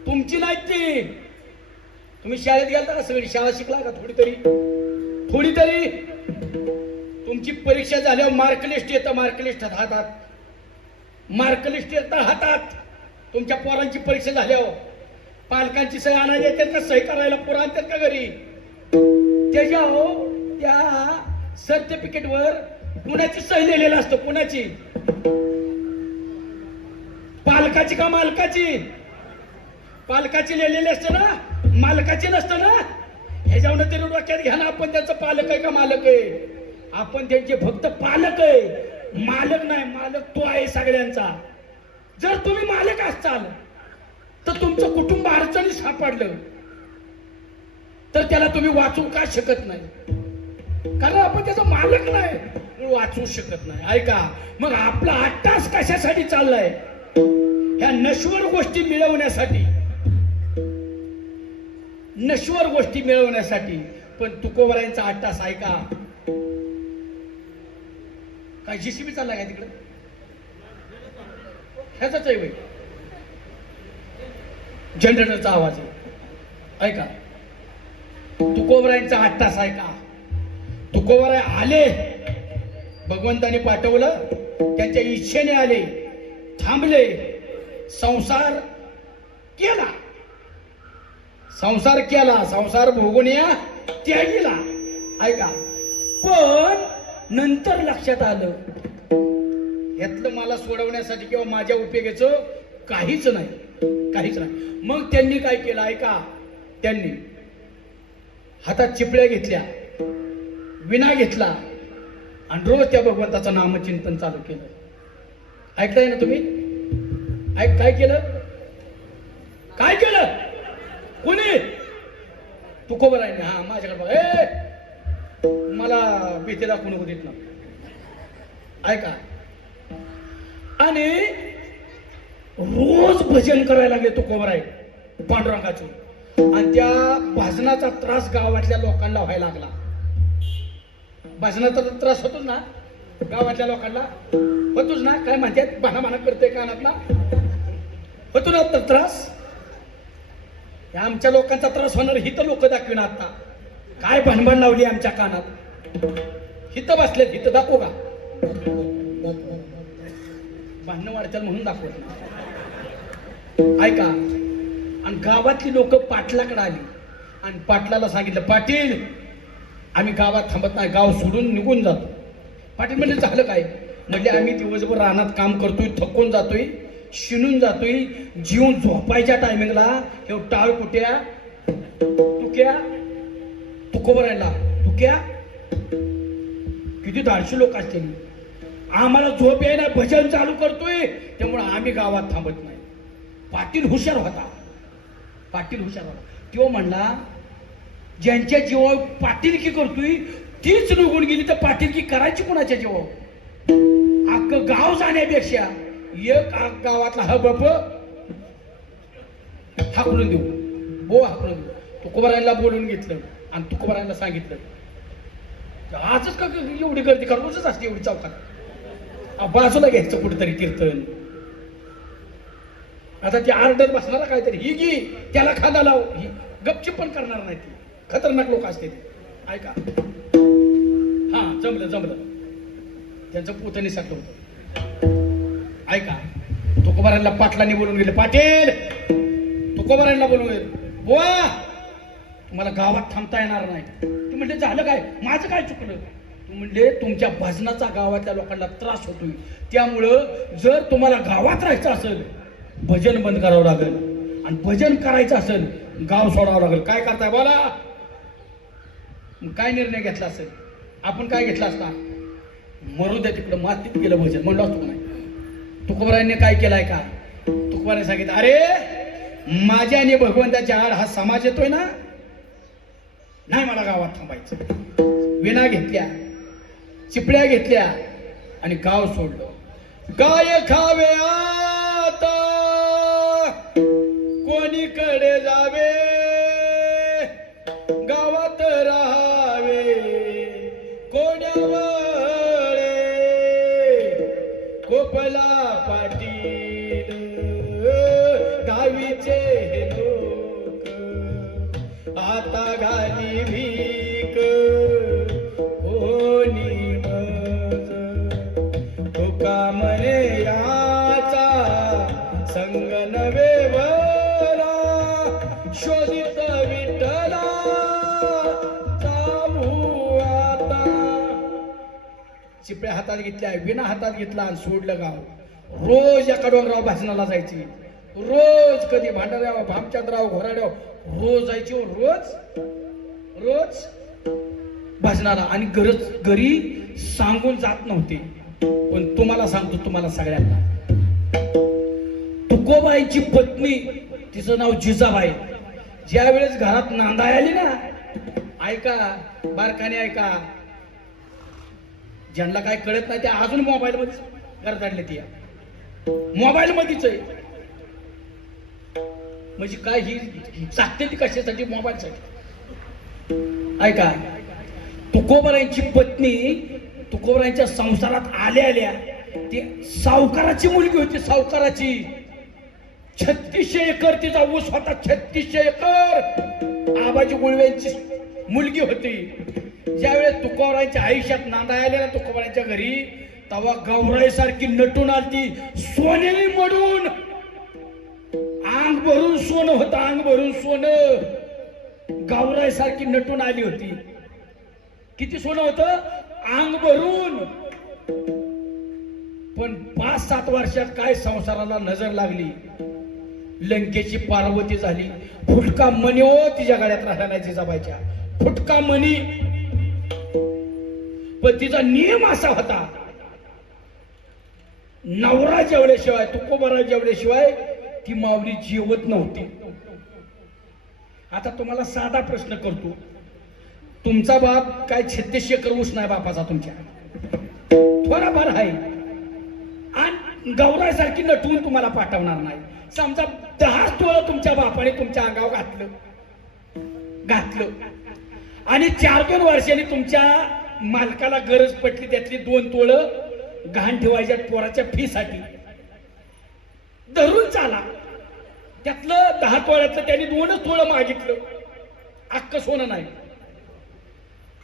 तुमची नाही ती. तुम्ही शाळेत गेलता का? सगळी शाळा शिकला का? थोडी तरी तुमची परीक्षा झाल्यावर मार्क लिस्ट येतं. मार्क लिस्ट हातात. तुमच्या पोरांची परीक्षा झाल्यावर पालकांची सही आणायला येतात का? सही करायला पोरं आणतात का घरी? त्या सर्टिफिकेटवर कुणाची सही लिहिलेलं असतं? कुणाची? पालकाची का मालकाची? पालकाची लिहिलेली असते ना, मालकाची नसतं ना. ह्याच्यावर तरी डोक्यात घ्या ना, आपण त्यांचं पालक आहे का मालक आहे? आपण त्यांचे फक्त पालक आहे, मालक नाही. मालक तो आहे सगळ्यांचा. जर तुम्ही मालक असाल तर तुमचं कुटुंब अडचणीत सापडलं तर त्याला तुम्ही वाचवू का शकत नाही? कारण आपण त्याचा मालक नाही, वाचवू शकत नाही. ऐका, मग आपला 8 तास कशासाठी चाललाय? ह्या नश्वर गोष्टी मिळवण्यासाठी. नश्वर गोष्टी मिळवण्यासाठी. पण तुकोबरायांचा 8 तास ऐका. काय जीसीबी चालला काय तिकडे? ह्याचाच आहे. जनरेटरचा आवाज आहे. ऐका, तुकोबरायांचा 8 तास ऐका. तुकोबराय आले, भगवंताने पाठवलं, त्यांच्या इच्छेने आले, थांबले, संसार केला. संसार भोगून या त्यागीला. ऐका, पण नंतर लक्षात आलं यातलं मला सोडवण्यासाठी किंवा माझ्या उपयोगाचं काहीच नाही. मग त्यांनी काय केलं? ऐका, त्यांनी हातात चिपळ्या घेतल्या, विना घेतला आणि रोज त्या भगवंताचं नामचिंतन चालू केलं. ऐकताय ना तुम्ही? काय केलं? कोणी? तुकोबरायने. हा, माझ्याकडे बघा. मला भीती दाखवू नको देत ना. ऐका, आणि रोज भजन करायला लागले तुकोबराय पांडुरंगाचं. आणि त्या भजनाचा त्रास गावातल्या लोकांना व्हायला लागला. भजनाचा त्रास होतोच ना गावातल्या लोकांना, होतोच ना. काय म्हणतात, भाना करते कानातला, होतो ना त्रास. आमच्या लोकांचा त्रास होणार ही तर लोक दाखविन. आता काय भणभण लावली आमच्या कानात. हित बसले, हित दाखवू का? भांडणं वाढतात म्हणून दाखवत. ऐका, आणि गावातली लोक पाटलाकडे आली आणि पाटलाला सांगितलं, पाटील आम्ही गावात थांबत नाही, गाव सोडून निघून जातो. पाटील म्हणजे झालं काय? म्हणजे आम्ही दिवसभर रानात काम करतोय, थकून जातोय, शिणून जातोय, जीवन झोपायच्या टायमिंगला हे टाळकुट्या तुक्या तुकोबरायला तुक्या किती 150 लोक असतील. आम्हाला झोप यायला, भजन चालू करतोय, त्यामुळे आम्ही गावात थांबत नाही. पाटील हुशार होता. तो म्हणला, ज्यांच्या जीवावर पाटीलकी करतोय तीच निघून गेली तर पाटीलकी करायची कोणाच्या जीवावर? अख्खं गाव जाण्यापेक्षा एक गावातला हा बाप हाकलून देऊ. तुकोबरायला बोलून घेतलं आणि तुकोबरायला सांगितलं, आजच का एवढी गर्दी का? रोजच असते एवढी चौकात. बाजूला घ्यायचं कुठेतरी कीर्तन. आता ती आरडत बसणार काहीतरी, ही गी त्याला खादा लाव, ही गपचिप पण करणार नाही. ती खतरनाक लोक असते. ऐका, हा जमलं त्यांचं पोतं निसटलं होतं. ऐका, तुकोबरायला पाटलांनी बोलून गेले, पाटील तुकोबरायला बोलून गेले, बुवा तुम्हाला गावात थांबता येणार नाही. म्हणले झालं काय, माझं काय चुकलं? तू म्हणले तुमच्या भजनाचा गावातल्या लोकांना त्रास होतोय, त्यामुळं जर तुम्हाला गावात राहायचं असेल भजन बंद करावं लागेल, आणि भजन करायचं असेल गाव सोडावं लागेल. काय करताय बोला? काय निर्णय घेतला असेल? आपण काय घेतला असता? मरू द्या तिकडं, मातीत गेलं भजन म्हणलं असतो नाही. तुकोबारायांनी काय केलाय का? तुकोबारांनी सांगितलं, अरे माझ्या आणि भगवंताच्या आड हा समाज येतोय ना, नाही मला गावात थांबायचं. विना घेतल्या, चिपळ्या घेतल्या आणि गाव सोडलं. गाय खावे आता कोणीकडे जावे, गावात राहावे कोण्यावळे. गोपला पाटील गावीचे लोक आता घाली भीक कोणी मज. तुका म्हणे याचा संग नवे वरा, शोधित विठ्ठला जाऊ आता. चिपळ्या हातात घेतल्या, विना हातात घेतला आणि सोडलं गाव. रोज एका डोंगराव भाषणाला जायची, रोज कधी भांडाऱ्याव, भामचंद्राव, घोराड्याव रोज जायची. रोज भाषणाला, आणि घरी सांगून जात नव्हते. पण तुम्हाला सांगतो, तुम्हाला सगळ्यांना, तुकोबाईची पत्नी, तिचं नाव जिजाबाई, ज्या वेळेस घरात नांदाय आली ना, ऐका बारकाने ऐका, ज्यांना काय कळत नाही ते अजून मोबाईल मध्ये घरात आणले, ती मोबाईल मध्येच आहे. म्हणजे काय ही चाकते ती कशासाठी? मोबाईल साठी. ऐका, तुकोबारायांची पत्नी तुकोबारायांच्या संसारात आल्या ती सावकाराची मुलगी होती. सावकाराची 3600 एकर तिचा ऊस होता. 3600 एकर आबाजी गुळव्यांची मुलगी होती. ज्यावेळेस तुकोबारायांच्या आयुष्यात नांदा आलेला तुकोबारायांच्या घरी, तेव्हा गौराईसारखी नटून आलती, सोनेरी मडून, अंग भरून सोनं होतं, अंग भरून सोनं. गौराईसारखी नटून आली होती. किती सोनं होतं? अंग भरून. पण 5-7 वर्षात काय संसाराला नजर लागली, लंकेची पार्वती झाली. फुटका मणी हो तिच्या गळ्यात राहिला नाही जिजाबाईच्या, फुटका मणी. पण तिचा नियम असा होता, नवरा जेवल्याशिवाय, तुकोबारा जेवल्याशिवाय ती माऊली जेवत नव्हती. आता तुम्हाला साधा प्रश्न करतो, तुमचा बाप काय 3600 एकर ऊस नाही बापाचा तुमच्या? थोडाफार आहे. आणि गौराईसारखी नटवून तुम्हाला पाठवणार नाही. समजा 10 तोळं तुमच्या बापाने तुमच्या अंगावर घातलं आणि 4-2 वर्षांनी तुमच्या मालकाला गरज पडली, त्यातली 2 तोळं घाण ठेवायच्या पोराच्या फीसाठी, धरून चाला. त्यातलं 10 तोळ्यातलं त्यांनी 2च तोळं मागितलं, अख्खं सोनं नाही.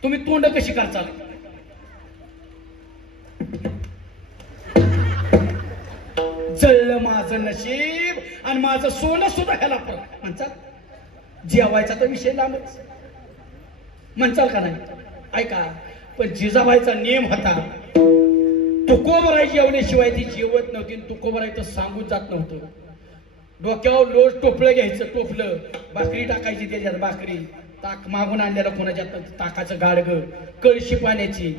तुम्ही तोंड कशी करचाल? जळलं माझं नशीब आणि माझं सोनं सुद्धा ह्याला म्हणचाल. जेवायचा तर विषय लांबच म्हणचाल का नाही? ऐका, पण जिजाबाईचा नियम होता, तुकोबाराई जेवण्याशिवाय ती जेवत नव्हती. तुकोबाराई तर सांगून जात नव्हतं. डोक्यावर लोट टोपलं घ्यायचं, टोपलं भाकरी टाकायची, त्याच्यात भाकरी ताक मागून आणलेलं कोणाच्या ताकाचं गाडगं, कळशी पाण्याची.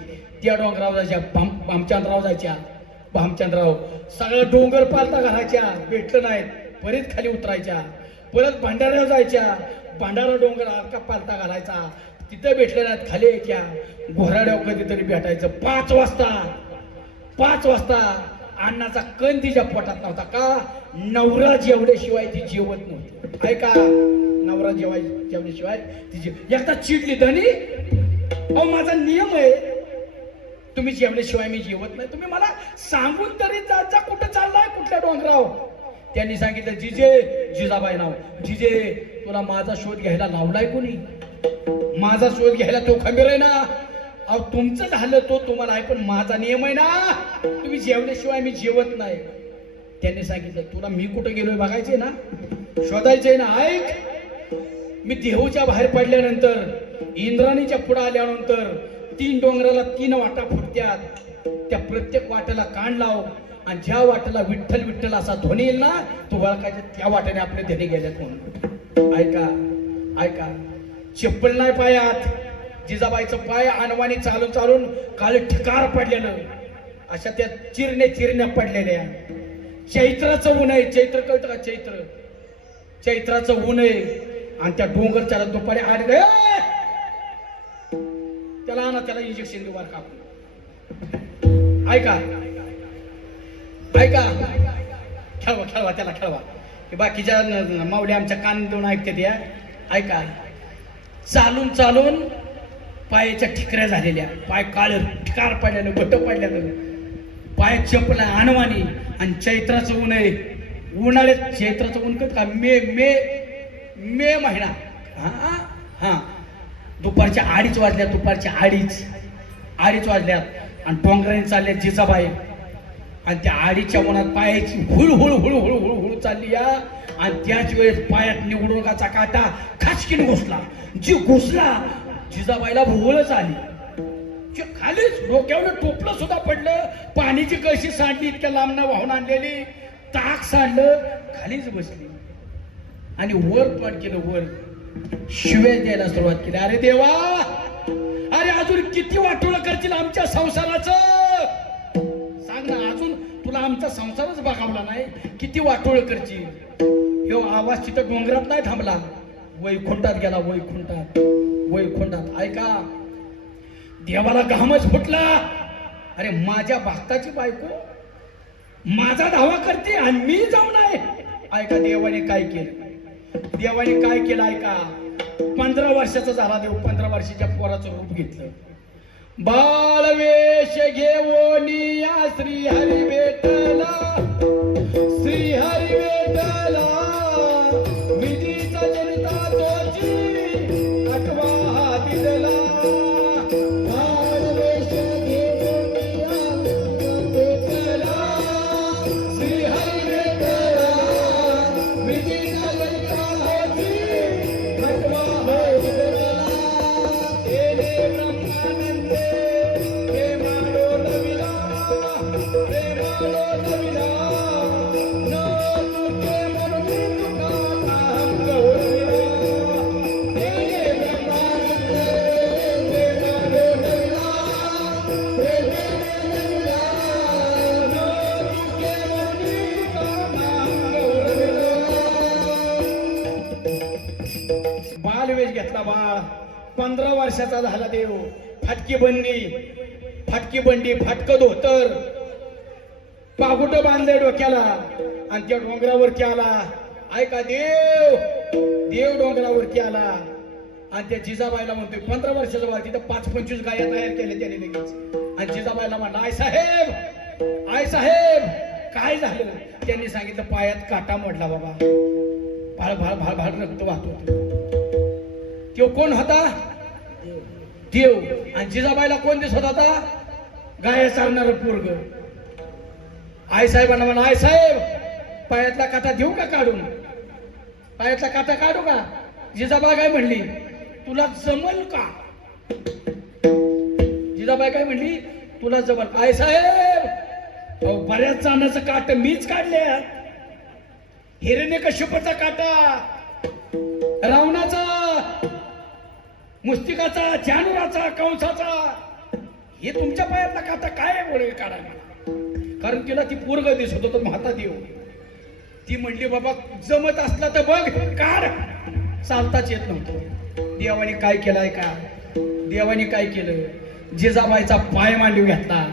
त्या डोंगराव जायच्या, भामचंद्राव जायच्या. भामचंद्राव सगळं डोंगर पालता घालायच्या, भेटलं नाहीत परत खाली उतरायच्या. परत भांडाऱ्यावर जायच्या, भांडारा डोंगर हलका पालता घालायचा, तिथं भेटलं नाहीत खाली यायच्या. घोराड्यावर कधीतरी भेटायचं. 5 वाजता अन्नाचा कण तिच्या पोटात नव्हता. का? नवरा जेवल्याशिवाय ती जेवत नव्हती. ऐका, नवरा जेवल्याशिवाय ती एकदा चिडली, धनी अहो माझा नियम आहे, तुम्ही जेवल्याशिवाय मी जेवत नाही. तुम्ही मला सांगून तरी जा, कुठं चाललाय, कुठल्या डोंगराव? त्यांनी सांगितलं, जिजाबाई नाव. जिजे, तुला माझा शोध घ्यायला लावलाय कोणी? माझा शोध घ्यायला तो खंबीर आहे ना? अहो तुमचं झालं तो तुम्हाला आहे, पण माझा नियम आहे ना, तुम्ही जेवल्याशिवाय मी जेवत नाही. त्यांनी सांगितलं, तुला मी कुठं गेलोय बघायचंय ना, शोधायचंय ना? ऐक, मी देहूच्या बाहेर पडल्यानंतर इंद्राणीच्या पुढे आल्यानंतर 3 डोंगराला 3 वाटा फुटत्यात. त्या प्रत्येक वाट्याला कान लाव आणि ज्या वाट्याला विठ्ठल विठ्ठल असा ध्वनी येईल ना तो ओळखायचा त्या वाट्याने आपले ध्वनी गेल्यात म्हणून. ऐका ऐका, चप्पल नाही पायात. जिजाबाईचं पाय अनवाणी चालून चालून काल ठिकार पडलेलं, अशा त्या चिरण्या पडलेल्या. चैत्राचं ऊन आहे, चैत्र कळतं का? चैत्राचं ऊन आहे आणि त्या डोंगरच्या दुपारी आड गे त्याला आणा, त्याला इंजेक्शन देऊ का? ऐका ऐका, खेळवा त्याला खेळवा. की बाकीच्या माऊली आमच्या कान देऊन ऐकते त्या. ऐका, चालून चालून पायाच्या ठिकऱ्या झालेल्या, पाय काळ ठिकार पडलेलं, घट पडलेलं, पाय चपला अनवाणी. आणि चैत्राचं ऊन आहे, उन्हाळ्यात चैत्राचं ऊन का? मे महिना. हा दुपारच्या 2:30 वाजल्यात, दुपारच्या 2:30 वाजल्यात आणि डोंगराने चालल्या जिजाबाई. आणि त्या 2:30च्या उन्हात पायाची हुळ चालली या. आणि त्याच वेळेस पायात निवडणुकाचा काटा खाचकीन घुसला. जी घुसला जिजाबाईला भोवळच आली. खालीच डोक्यावर टोपलं सुद्धा पडलं. पाण्याची कळशी सांडली, इतक्या लांबनं वाहून आणलेली, ताक सांडलं, खालीच बसली. आणि वर पाठ केलं, वर शिव्या द्यायला सुरुवात केली. अरे देवा, अरे अजून किती वाटोळं करतील आमच्या संसाराचं? सांग ना, अजून तुला आमचा संसारच बघावला नाही, किती वाटोळं करतील? ह्यो आवाज तिथं डोंगरात नाही थांबला, वैकुंठात गेला, वैकुंठात. ऐका, देवाला घामच फुटला. अरे माझ्या भक्ताची बायको माझा धावा करते आणि मी जाऊ नये. ऐका देवाने काय केलं, ऐका. 15 वर्षाचा झाला देव, 15 वर्षाच्या पोराचं रूप घेतलं. बाळवेश घेऊनी या श्रीहरी भेटला, विधीचा जनिता तोची आठवा दिला. बालवेश घेतला बाळ, 15 वर्षाचा झाला देव. फाटकी बंडी, फाटकं धोतर, पागुट बांधले डोक्याला आणि त्या डोंगरावरती आला. ऐका, देव डोंगरावरती आला आणि त्या जिजाबाईला म्हणतोय, 15 वर्षाचा बाळ, तिथं 5-25 गाया तयार केल्या त्याने लगेच. आणि जिजाबाईला म्हणला, आई साहेब काय झालं? त्यांनी सांगितलं, पायात काटा मोडला बाबा, भाळ रक्त वाहतो. तो कोण होता? देव. आणि जिजाबाईला कोण दिसत होता? गाया चालणार पोरग. आईसाहेबांना म्हणा, आईसाहेब पायातला काटा देऊ का काढून? पायातला काटा काढू का? जिजाबाई काय म्हणली, तुला जमल का? जिजाबाई काय म्हणली, तुला जमल. आईसाहेब बऱ्याच जणांचं काट मीच काढले. हिरण्यकश्यपाचा काटा, रावणाचा, मुस्तिकाचा, जानूराचा, कंसाचा, हे तुमच्या पायातला काटा काय वडे काढायला? कारण तिला ती पोरग दिसत होत, म्हाता देव. ती म्हणली, बाबा जमत असला तर बघ काढ. चालताच येत नव्हतं. देवाने काय केलं ऐका, देवाने काय केलं? जिजाबाईचा पाय मांडीव घेतला,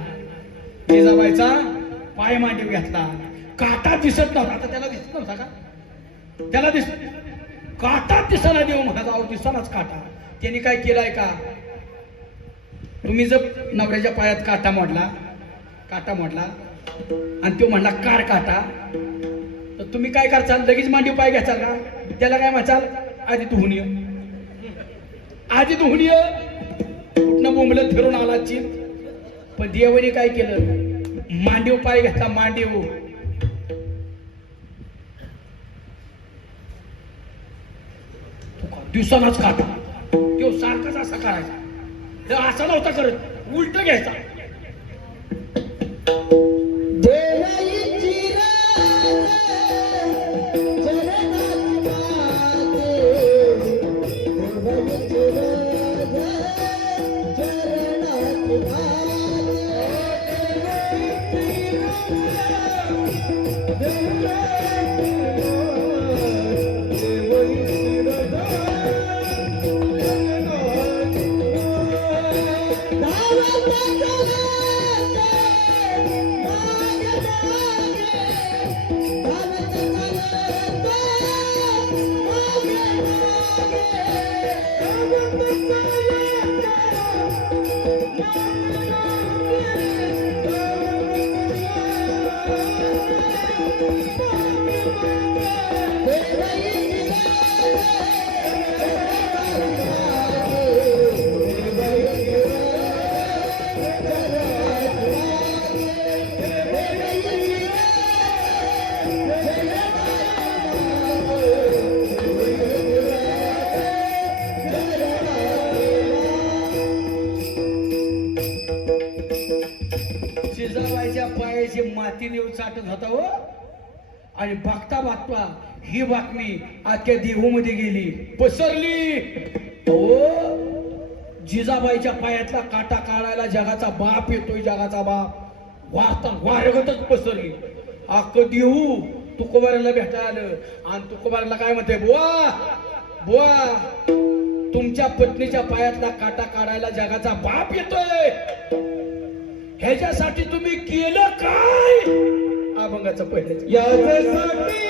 काटा दिसत नव्हता. आता त्याला दिसत नव्हता का? त्याला काटा दिसना. देव म्हणा, दिसनाच काटा. त्यांनी काय केलंय का? तुम्ही जर नवऱ्याच्या पायात काटा मोडला आणि तो म्हणला काढ काटा, तर तुम्ही काय करचाल? लगेच मांडीव पाय घ्याचाल का? त्याला काय म्हणचाल? आधी धुवून ये. कुठनं बोंबलत फिरून आला चित. पण देवाने काय केलं? मांडीव पाय घेतला, मांडीव. दिवसालाच काटा. तो सारखाच असा करायचा. तो असा नव्हता करत, उलट घ्यायचा. देवाईची राज चरणात मागे, देवाईची राज चरणात जिजाबाईच्या पायाची माती नेऊन चाटत होता हो. आणि बघता बघता ही बातमी आख्या देहूमध्ये गेली, पसरली. हो, जिजाबाईच्या पायातला काटा काढायला जगाचा बाप येतोय, जगाचा बाप वारता वारगतच पसरली. अख्खं देहू तुकोबाराला भेटायला आलं. आणि तुकोबाराला काय म्हणते, बुवा बुवा, तुमच्या पत्नीच्या पायातला काटा काढायला जगाचा बाप येतोय, ह्याच्यासाठी तुम्ही केलं काय? अभंगाचं पहिलं याच्यासाठी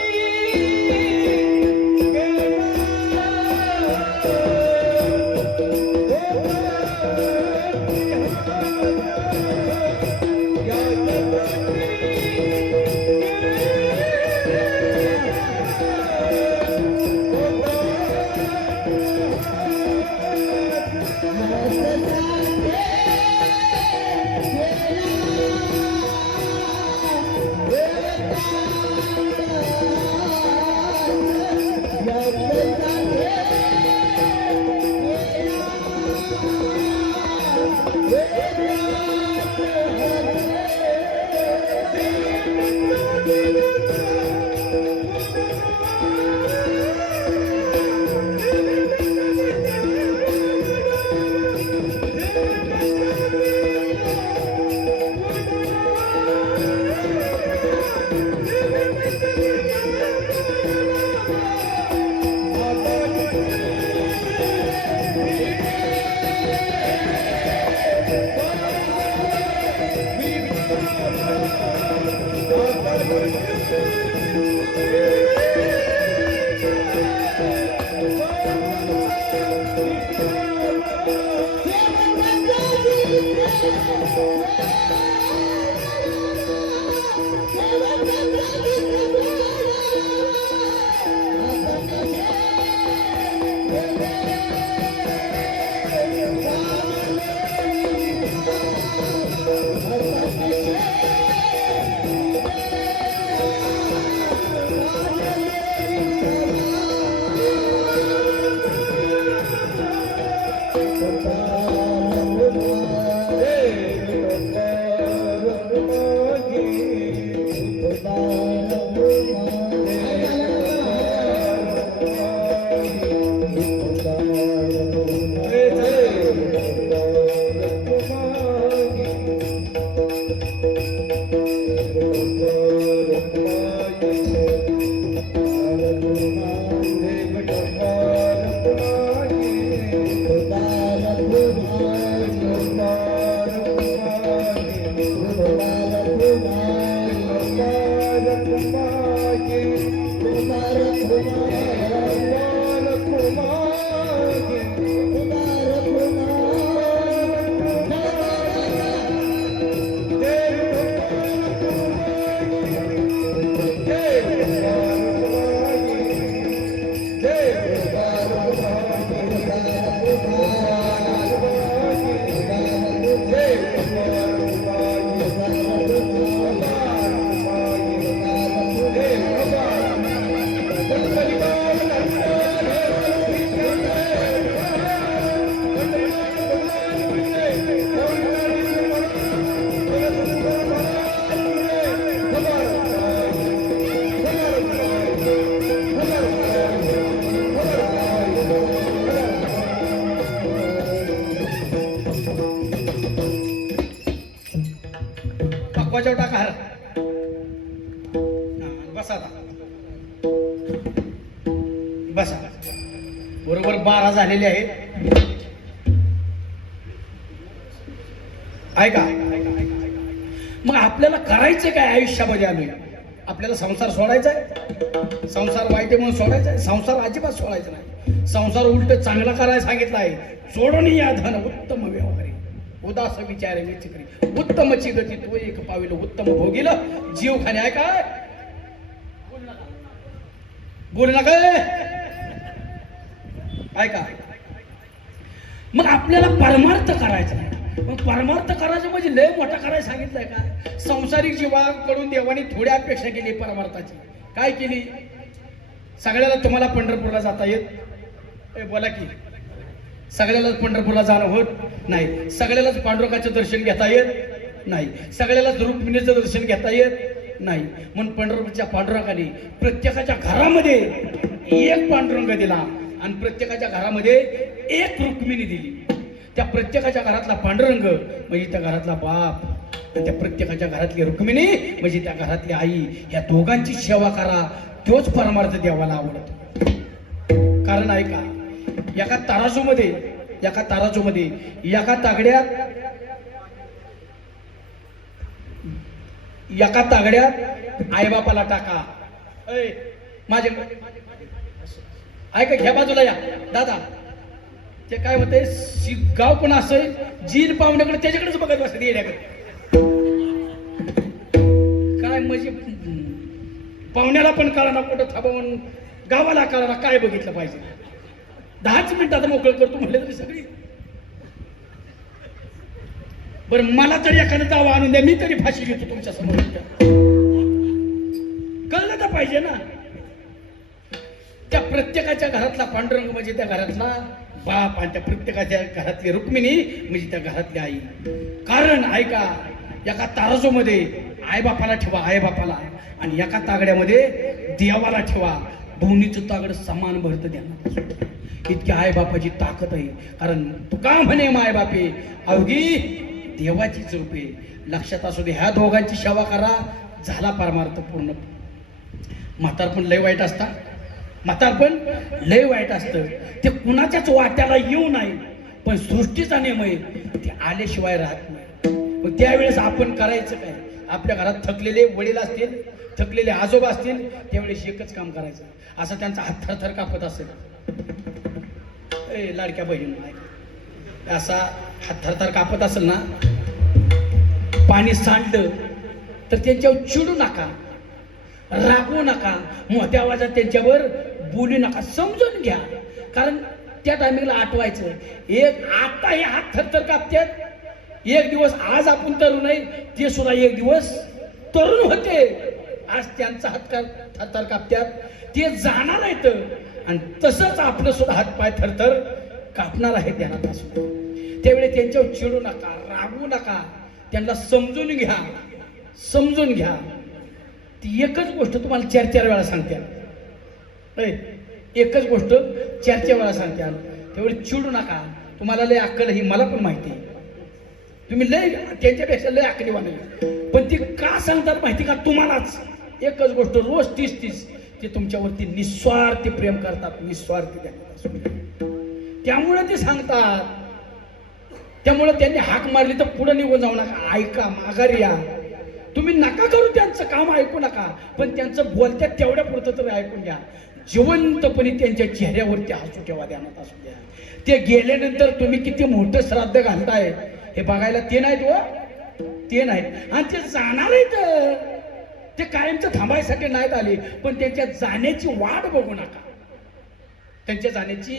पक्वाच्यावर टाका हार. बसा आता. बसा. बरोबर 12 झालेले आहेत. ऐका, मग आपल्याला करायचं काय आयुष्यामध्ये? आलोय आपल्याला संसार सोडायचा आहे. संसार वाईट आहे म्हणून सोडायचा आहे? संसार अजिबात सोडायचा नाही. संसार उलट चांगला करायला सांगितलं आहे. सोडून या धन उत्तम व्यवहारी, उदास विचार विचित्री, उत्तमची गती तो एक पाविल, उत्तम भोगील जीव खाणे. आहे काय? बोल ना काय? ऐका, मग आपल्याला परमार्थ करायचा नाही. मग परमार्थ करायचं म्हणजे लय मोठा करायला सांगितलंय का? संसारिक जीवाकडून देवाने थोडी अपेक्षा केली परमार्थाची. काय केली? सगळ्याला तुम्हाला पंढरपूरला जाता येत? बोला की. सगळ्यालाच पंढरपूरला जाणं होत नाही. सगळ्यालाच पांडुरंगाचं दर्शन घेता येत नाही. सगळ्यालाच रुक्मिणीचं दर्शन घेता येत नाही. म्हणून पंढरपूरच्या पांडुरंगाने प्रत्येकाच्या घरामध्ये एक पांडुरंग दिला आणि प्रत्येकाच्या घरामध्ये एक रुक्मिणी दिली. त्या प्रत्येकाच्या घरातला पांडुरंग म्हणजे त्या घरातला बाप, आणि त्या प्रत्येकाच्या घरातली रुक्मिणी म्हणजे त्या घरातली आई. ह्या दोघांची सेवा करा, तोच परमार्थ देवाला आवडतो. कारण ऐका, एका तराजूमध्ये एका तागड्यात आईबापाला टाका. माझे ऐका, घ्या बाजूला या दादा. ते काय होते, गाव पण असं जीन पाहुण्याकडे त्याच्याकडेच बघत बसत येण्याकडे. काय म्हणजे पाहुण्याला पण कळना कुठं थांबवून, गावाला कळना काय बघितलं पाहिजे. 10च मिनिटात मोकळ करतो म्हटलं तरी सगळी. बरं, मला तरी एखादं दावा आणून द्या, मी तरी फाशी घेतो तुमच्या समोर. कळलं तर पाहिजे ना. त्या प्रत्येकाच्या घरातला पांडुरंग म्हणजे त्या घरातला बाप, आणि त्या प्रत्येकाच्या घरातली रुक्मिणी म्हणजे त्या घरातली आई. कारण ऐका, एका ताराजूमध्ये आईबापाला ठेवा, आईबापाला, आणि एका तागड्यामध्ये देवाला ठेवा. दोन्हीचं तागड समान भरत द्या. इतकी आईबापाची ताकद आहे. कारण तुका म्हणे मायबापे अवघी देवाचीच रूपे. लक्षात असू दे, ह्या दोघांची सेवा करा, झाला परमार्थ पूर्ण. म्हातारपण लय वाईट असता. म्हातारपण लय वाईट असतं. ते कुणाच्याच वाट्याला येऊ नये, पण सृष्टीचा नियम आहे, ते आल्याशिवाय राहत नाही. मग त्यावेळेस आपण करायचं काय? आपल्या घरात थकलेले वडील असतील, थकलेले आजोबा असतील, त्यावेळेस एकच काम करायचं. असं त्यांचा हात थरथर कापत असेल, लाडक्या बहीण असा हात थरथर कापत असेल ना, पाणी सांडलं तर त्यांच्यावर चिडू नका, रागवू नका, मोठ्या आवाजात त्यांच्यावर बोलू नका, समजून घ्या. कारण त्या टायमिंगला आठवायचं, एक आता हे हात थरथर कापतात, एक दिवस आज आपण तरुण आहे, ते सुद्धा एक दिवस तरुण होते. आज त्यांचा हात थरथर कापतात, ते जाणार आहेत, आणि तसंच आपलं सुद्धा हात पाय थरथर कापणार आहे. ध्यानात असू त्यावेळी त्यांच्यावर चिडू नका, रागवू नका, त्यांना समजून घ्या, समजून घ्या. ती एकच गोष्ट तुम्हाला 4-4 वेळा सांगते, एकच गोष्ट 4-4 वेळा सांगते. त्यावेळी चिडू नका. तुम्हाला लय अक्कल ही मला पण माहिती आहे, तुम्ही लय त्यांच्यापेक्षा लय अक्कलीवान आहे, पण ती का सांगतात माहिती का? तुम्हालाच एकच गोष्ट रोज 30-30 ते तुमच्यावरती निस्वार्थी प्रेम करतात, निस्वार्थी. त्यामुळे ते सांगतात. त्यामुळे त्यांनी हाक मारली तर पुढे निघून जाऊ नका, ऐका, माघारी या. तुम्ही नका करू त्यांचं काम, ऐकू नका, पण त्यांचं बोलत्यात तेवढ्या पुरतं तरी ऐकून घ्या. जिवंतपणे त्यांच्या चेहऱ्यावरती हसू ठेवा, ध्यानात असू द्या. ते गेल्यानंतर तुम्ही किती मोठं श्राद्ध घालताय हे बघायला ते नाहीत व ते नाहीत, आणि ते जाणार आहेत. ते कायमचं थांबायसाठी नाहीत आले, पण त्यांच्या जाण्याची वाट बघू नका. त्यांच्या जाण्याची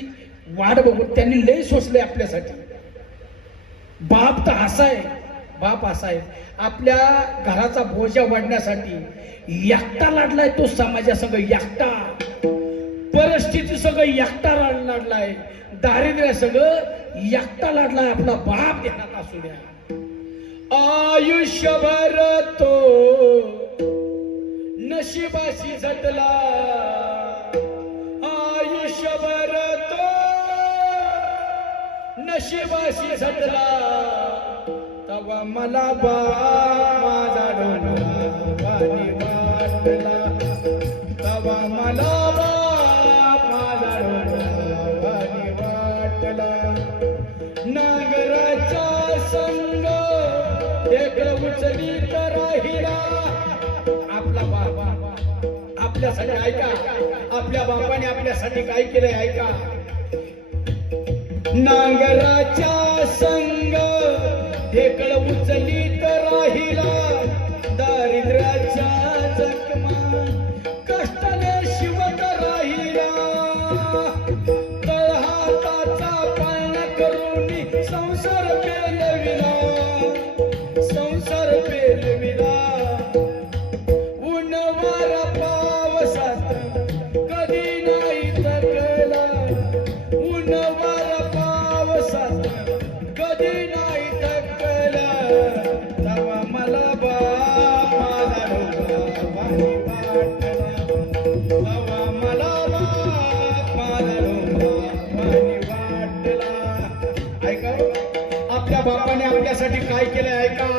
वाट बघून त्यांनी लय सोसले आपल्यासाठी. बाप तर असा आहे, बाप असा आहे, आपल्या घराचा बोजा वाढण्यासाठी एकटा लाडलाय तो समाजासंग, एकटा परिस्थिती सगळं एकटा लाडलाय, दारिद्र्य सगळं एकटा लाडलाय आपला बाप. ध्यानात असू द्या. आयुष्यभर तो नशिबाशी झटला, आयुष्यभर तो नशिबाशी झटला, तवा मला बाप माझा डोंगरावानी वाटला, तवा मला बाप माझा डोंगरावानी वाटला. नांगराचा संग ढेकळं उचलीत राहिला. आपला बाबा आपल्यासाठी ऐका, आपल्या बापाने आपल्यासाठी काय केलंय ऐका. नांगराच्या संग ढेकळ उचलीत राहिला, दारिद्र्याच्या जखमा कष्टाने शिवत राहिला. तळहाताचा पाळणा करून संसार पेलविला, संसार पेलविला. ऊनवार पावसात कधी नाही थकला, ऊनवार पावसात कधी नाही थकला. तवा मला बाप माझा डोंगरावानी वाटला, तवा मला बाप माझा डोंगरावानी वाटला. ऐका आपल्या बापाने आपल्यासाठी काय केलंय ऐका.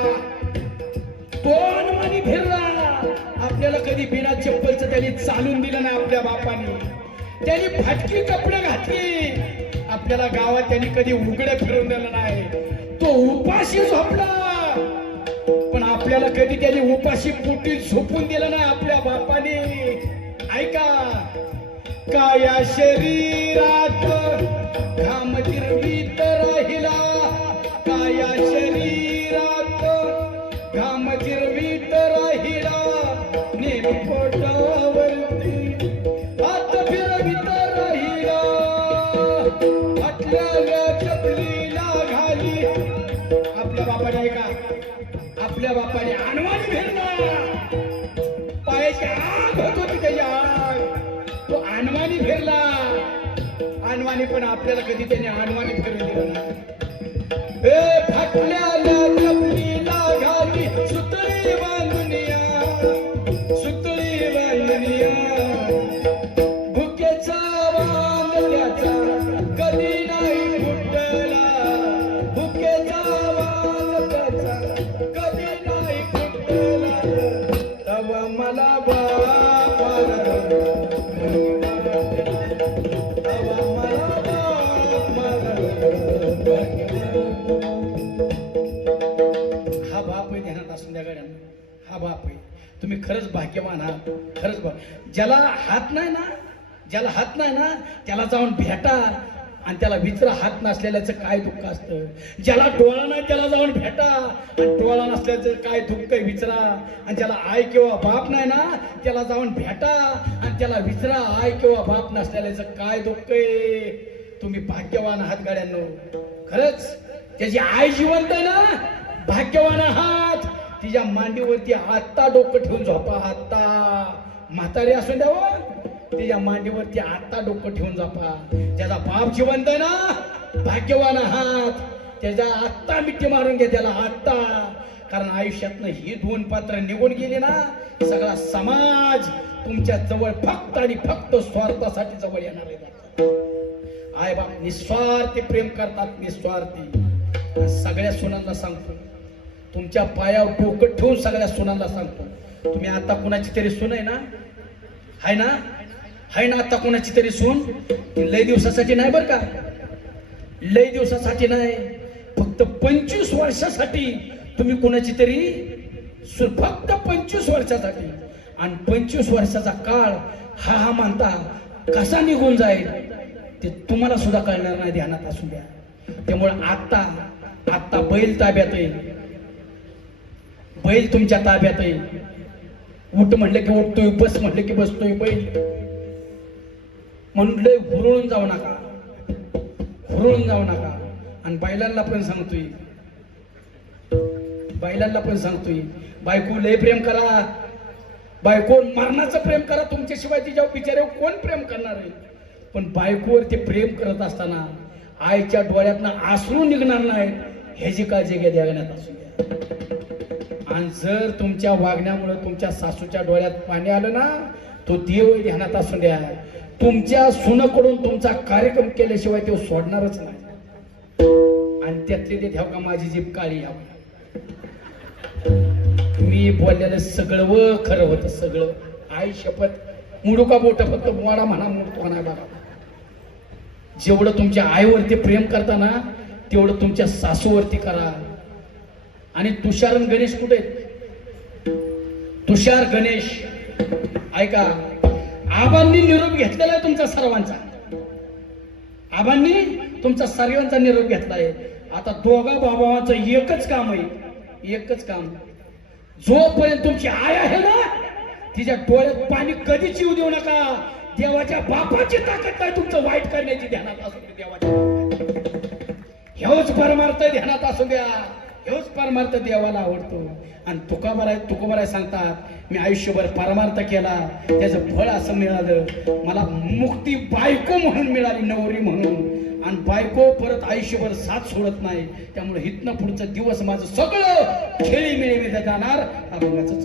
दोन मनी फिरला, आपल्याला कधी बिना चप्पलचं त्यांनी चालून दिलं नाही. आपल्या बापाने त्यांनी फाटकी कपडे घातली, आपल्याला गावात त्यांनी कधी उघडे फिरून दिलं नाही. तो उपाशी झोपला, पण आपल्याला कधी त्यांनी उपाशी पोटी झोपून दिलं नाही आपल्या बापाने. ऐका काया शरीरात घाम जिरवीत राहिला, काया शरीरात घाम जिरवीत राहिला. नेहमी पोटावरती हात फिरवीत राहिला, फाटलेल्या चपलीला घाली. आपल्या बापाने ऐका, आपल्या बापाने अनवाणी फिरला, पायाची आग होत होती त्याची आग, तो अनवाणी फिरला. अनवाणी पण आपल्याला कधी त्याने अनवाणी फिरून दिलं नाही. फाटलेल्या चपलीला घाली, सुतळी बांधुनिया, सुतळी बांधुनिया. भुकेचा वांग त्याचा कधी नाही फुटला, भुकेचा वांग त्याचा कधी नाही फुटला. तवा मला बाप माझा, तवा मला बाप माझा. हा बाप आहे ध्यानात असून द्या गड्या, हा बाप आहे. तुम्ही खरंच भाग्यवान आहात, खरंच. ज्याला हात नाही ना, ज्याला हात नाही ना त्याला जाऊन भेटा आणि त्याला विचारा हात नसलेल्याचं काय दुःख असतं. ज्याला डोळा नाही त्याला जाऊन भेटा आणि डोळा नसल्याचं काय दुःख आहे विचारा. आणि ज्याला आई किंवा बाप नाही ना त्याला जाऊन भेटा आणि त्याला विचारा आई किंवा बाप नसलेल्याचं काय दुःख आहे. तुम्ही भाग्यवान आहात गाड्यांनो, खरंच. त्याची आई जिवंत आहे ना, भाग्यवान आहात. तिच्या मांडीवरती आत्ता डोकं ठेवून झोपा. आत्ता म्हातारी असून द्यावं, तिच्या मांडीवरती आत्ता डोकं ठेवून झोपा. ज्याचा बाप जिवंत आहे ना, भाग्यवान आहात. त्याच्या आत्ता मिठी मारून घ्या त्याला आत्ता. कारण आयुष्यातनं ही दोन पात्र निघून गेली ना, सगळा समाज तुमच्या जवळ फक्त आणि फक्त स्वार्थासाठी जवळ येणार आहे. आई बाप निस्वार्थी प्रेम करतात, निस्वार्थी. सगळ्या सुनांना सांगतो, तुमच्या पायावर डोकं ठेवून सगळ्या सुनांना सांगतो, तुम्ही आता कुणाची तरी सून आहे ना, हाय ना, हाय ना आता कुणाची तरी सून. लय दिवसासाठी नाही बरं का, लय दिवसासाठी नाही, फक्त 25 वर्षासाठी तुम्ही कुणाची तरी सून, फक्त 25 वर्षासाठी. आणि 25 वर्षाचा काळ हा मानता कसा निघून जाईल ते तुम्हाला सुद्धा कळणार नाही. ध्यानात असू द्या. त्यामुळे आता आता बैल ताब्यात येईल, बैल तुमच्या ताब्यात येईल. उठ म्हटलं की उठतोय, बस म्हटलं की बसतोय बैल. म्हणून लय हुरळून जाऊ नका, हुरळून जाऊ नका. आणि बैलांना पण सांगतोय, बैलांना पण सांगतोय, बायको लय प्रेम करा, बायको मरणाचं प्रेम करा. तुमच्याशिवाय तिच्यावर बिचाऱ्यावर कोण प्रेम करणार आहे. पण बायकोवर ते प्रेम करत असताना आईच्या डोळ्यातनं आसरू निघणार नाही ह्याची काळजी घ्या. ध्यानात असू द्या. आणि जर तुमच्या वागण्यामुळे तुमच्या सासूच्या डोळ्यात पाणी आलं ना, तो देव ध्यानात असू द्या. तुमच्या सुनाकडून तुमचा कार्यक्रम केल्याशिवाय तो सोडणारच नाही. आणि त्यातले ते ठेव का माझी जीभ काळी यावं, मी बोललेलं सगळं व खरं होतं सगळं. आई शपथ मुडुका बोट फक्त मोडा म्हणा मोडतो म्हणा बघा. जेवढं तुमच्या आईवरती प्रेम करता ना तेवढं तुमच्या सासूवरती करा. आणि तुषार आणि गणेश कुठे आहेत? तुषार गणेश ऐका, आबांनी निरोप घेतलेला आहे तुमचा सर्वांचा. आबांनी तुमचा सर्वांचा निरोप घेतलाय. आता दोघा बाबांचं एकच काम आहे, एकच काम. जोपर्यंत तुमची आई आहे ना तिच्या डोळ्यात पाणी कधीच येऊ देऊ नका. देवाच्या बापाची ताकद नाही तुमचं वाईट करण्याची ध्यानात असू दे. देवाच्या हेच परमार्थ ध्यानात असू द्या. हेच परमार्थ देवाला आवडतो. आणि तुकोबाराय सांगतात मी आयुष्यभर परमार्थ केला त्याचं फळ असं मिळालं. मला मुक्ती बायको म्हणून मिळाली, नवरी म्हणून. आणि बायको परत आयुष्यभर साथ सोडत नाही. त्यामुळे हितनं पुढचं दिवस माझं सगळं खेळी मिळी जाणार. अभंगाचं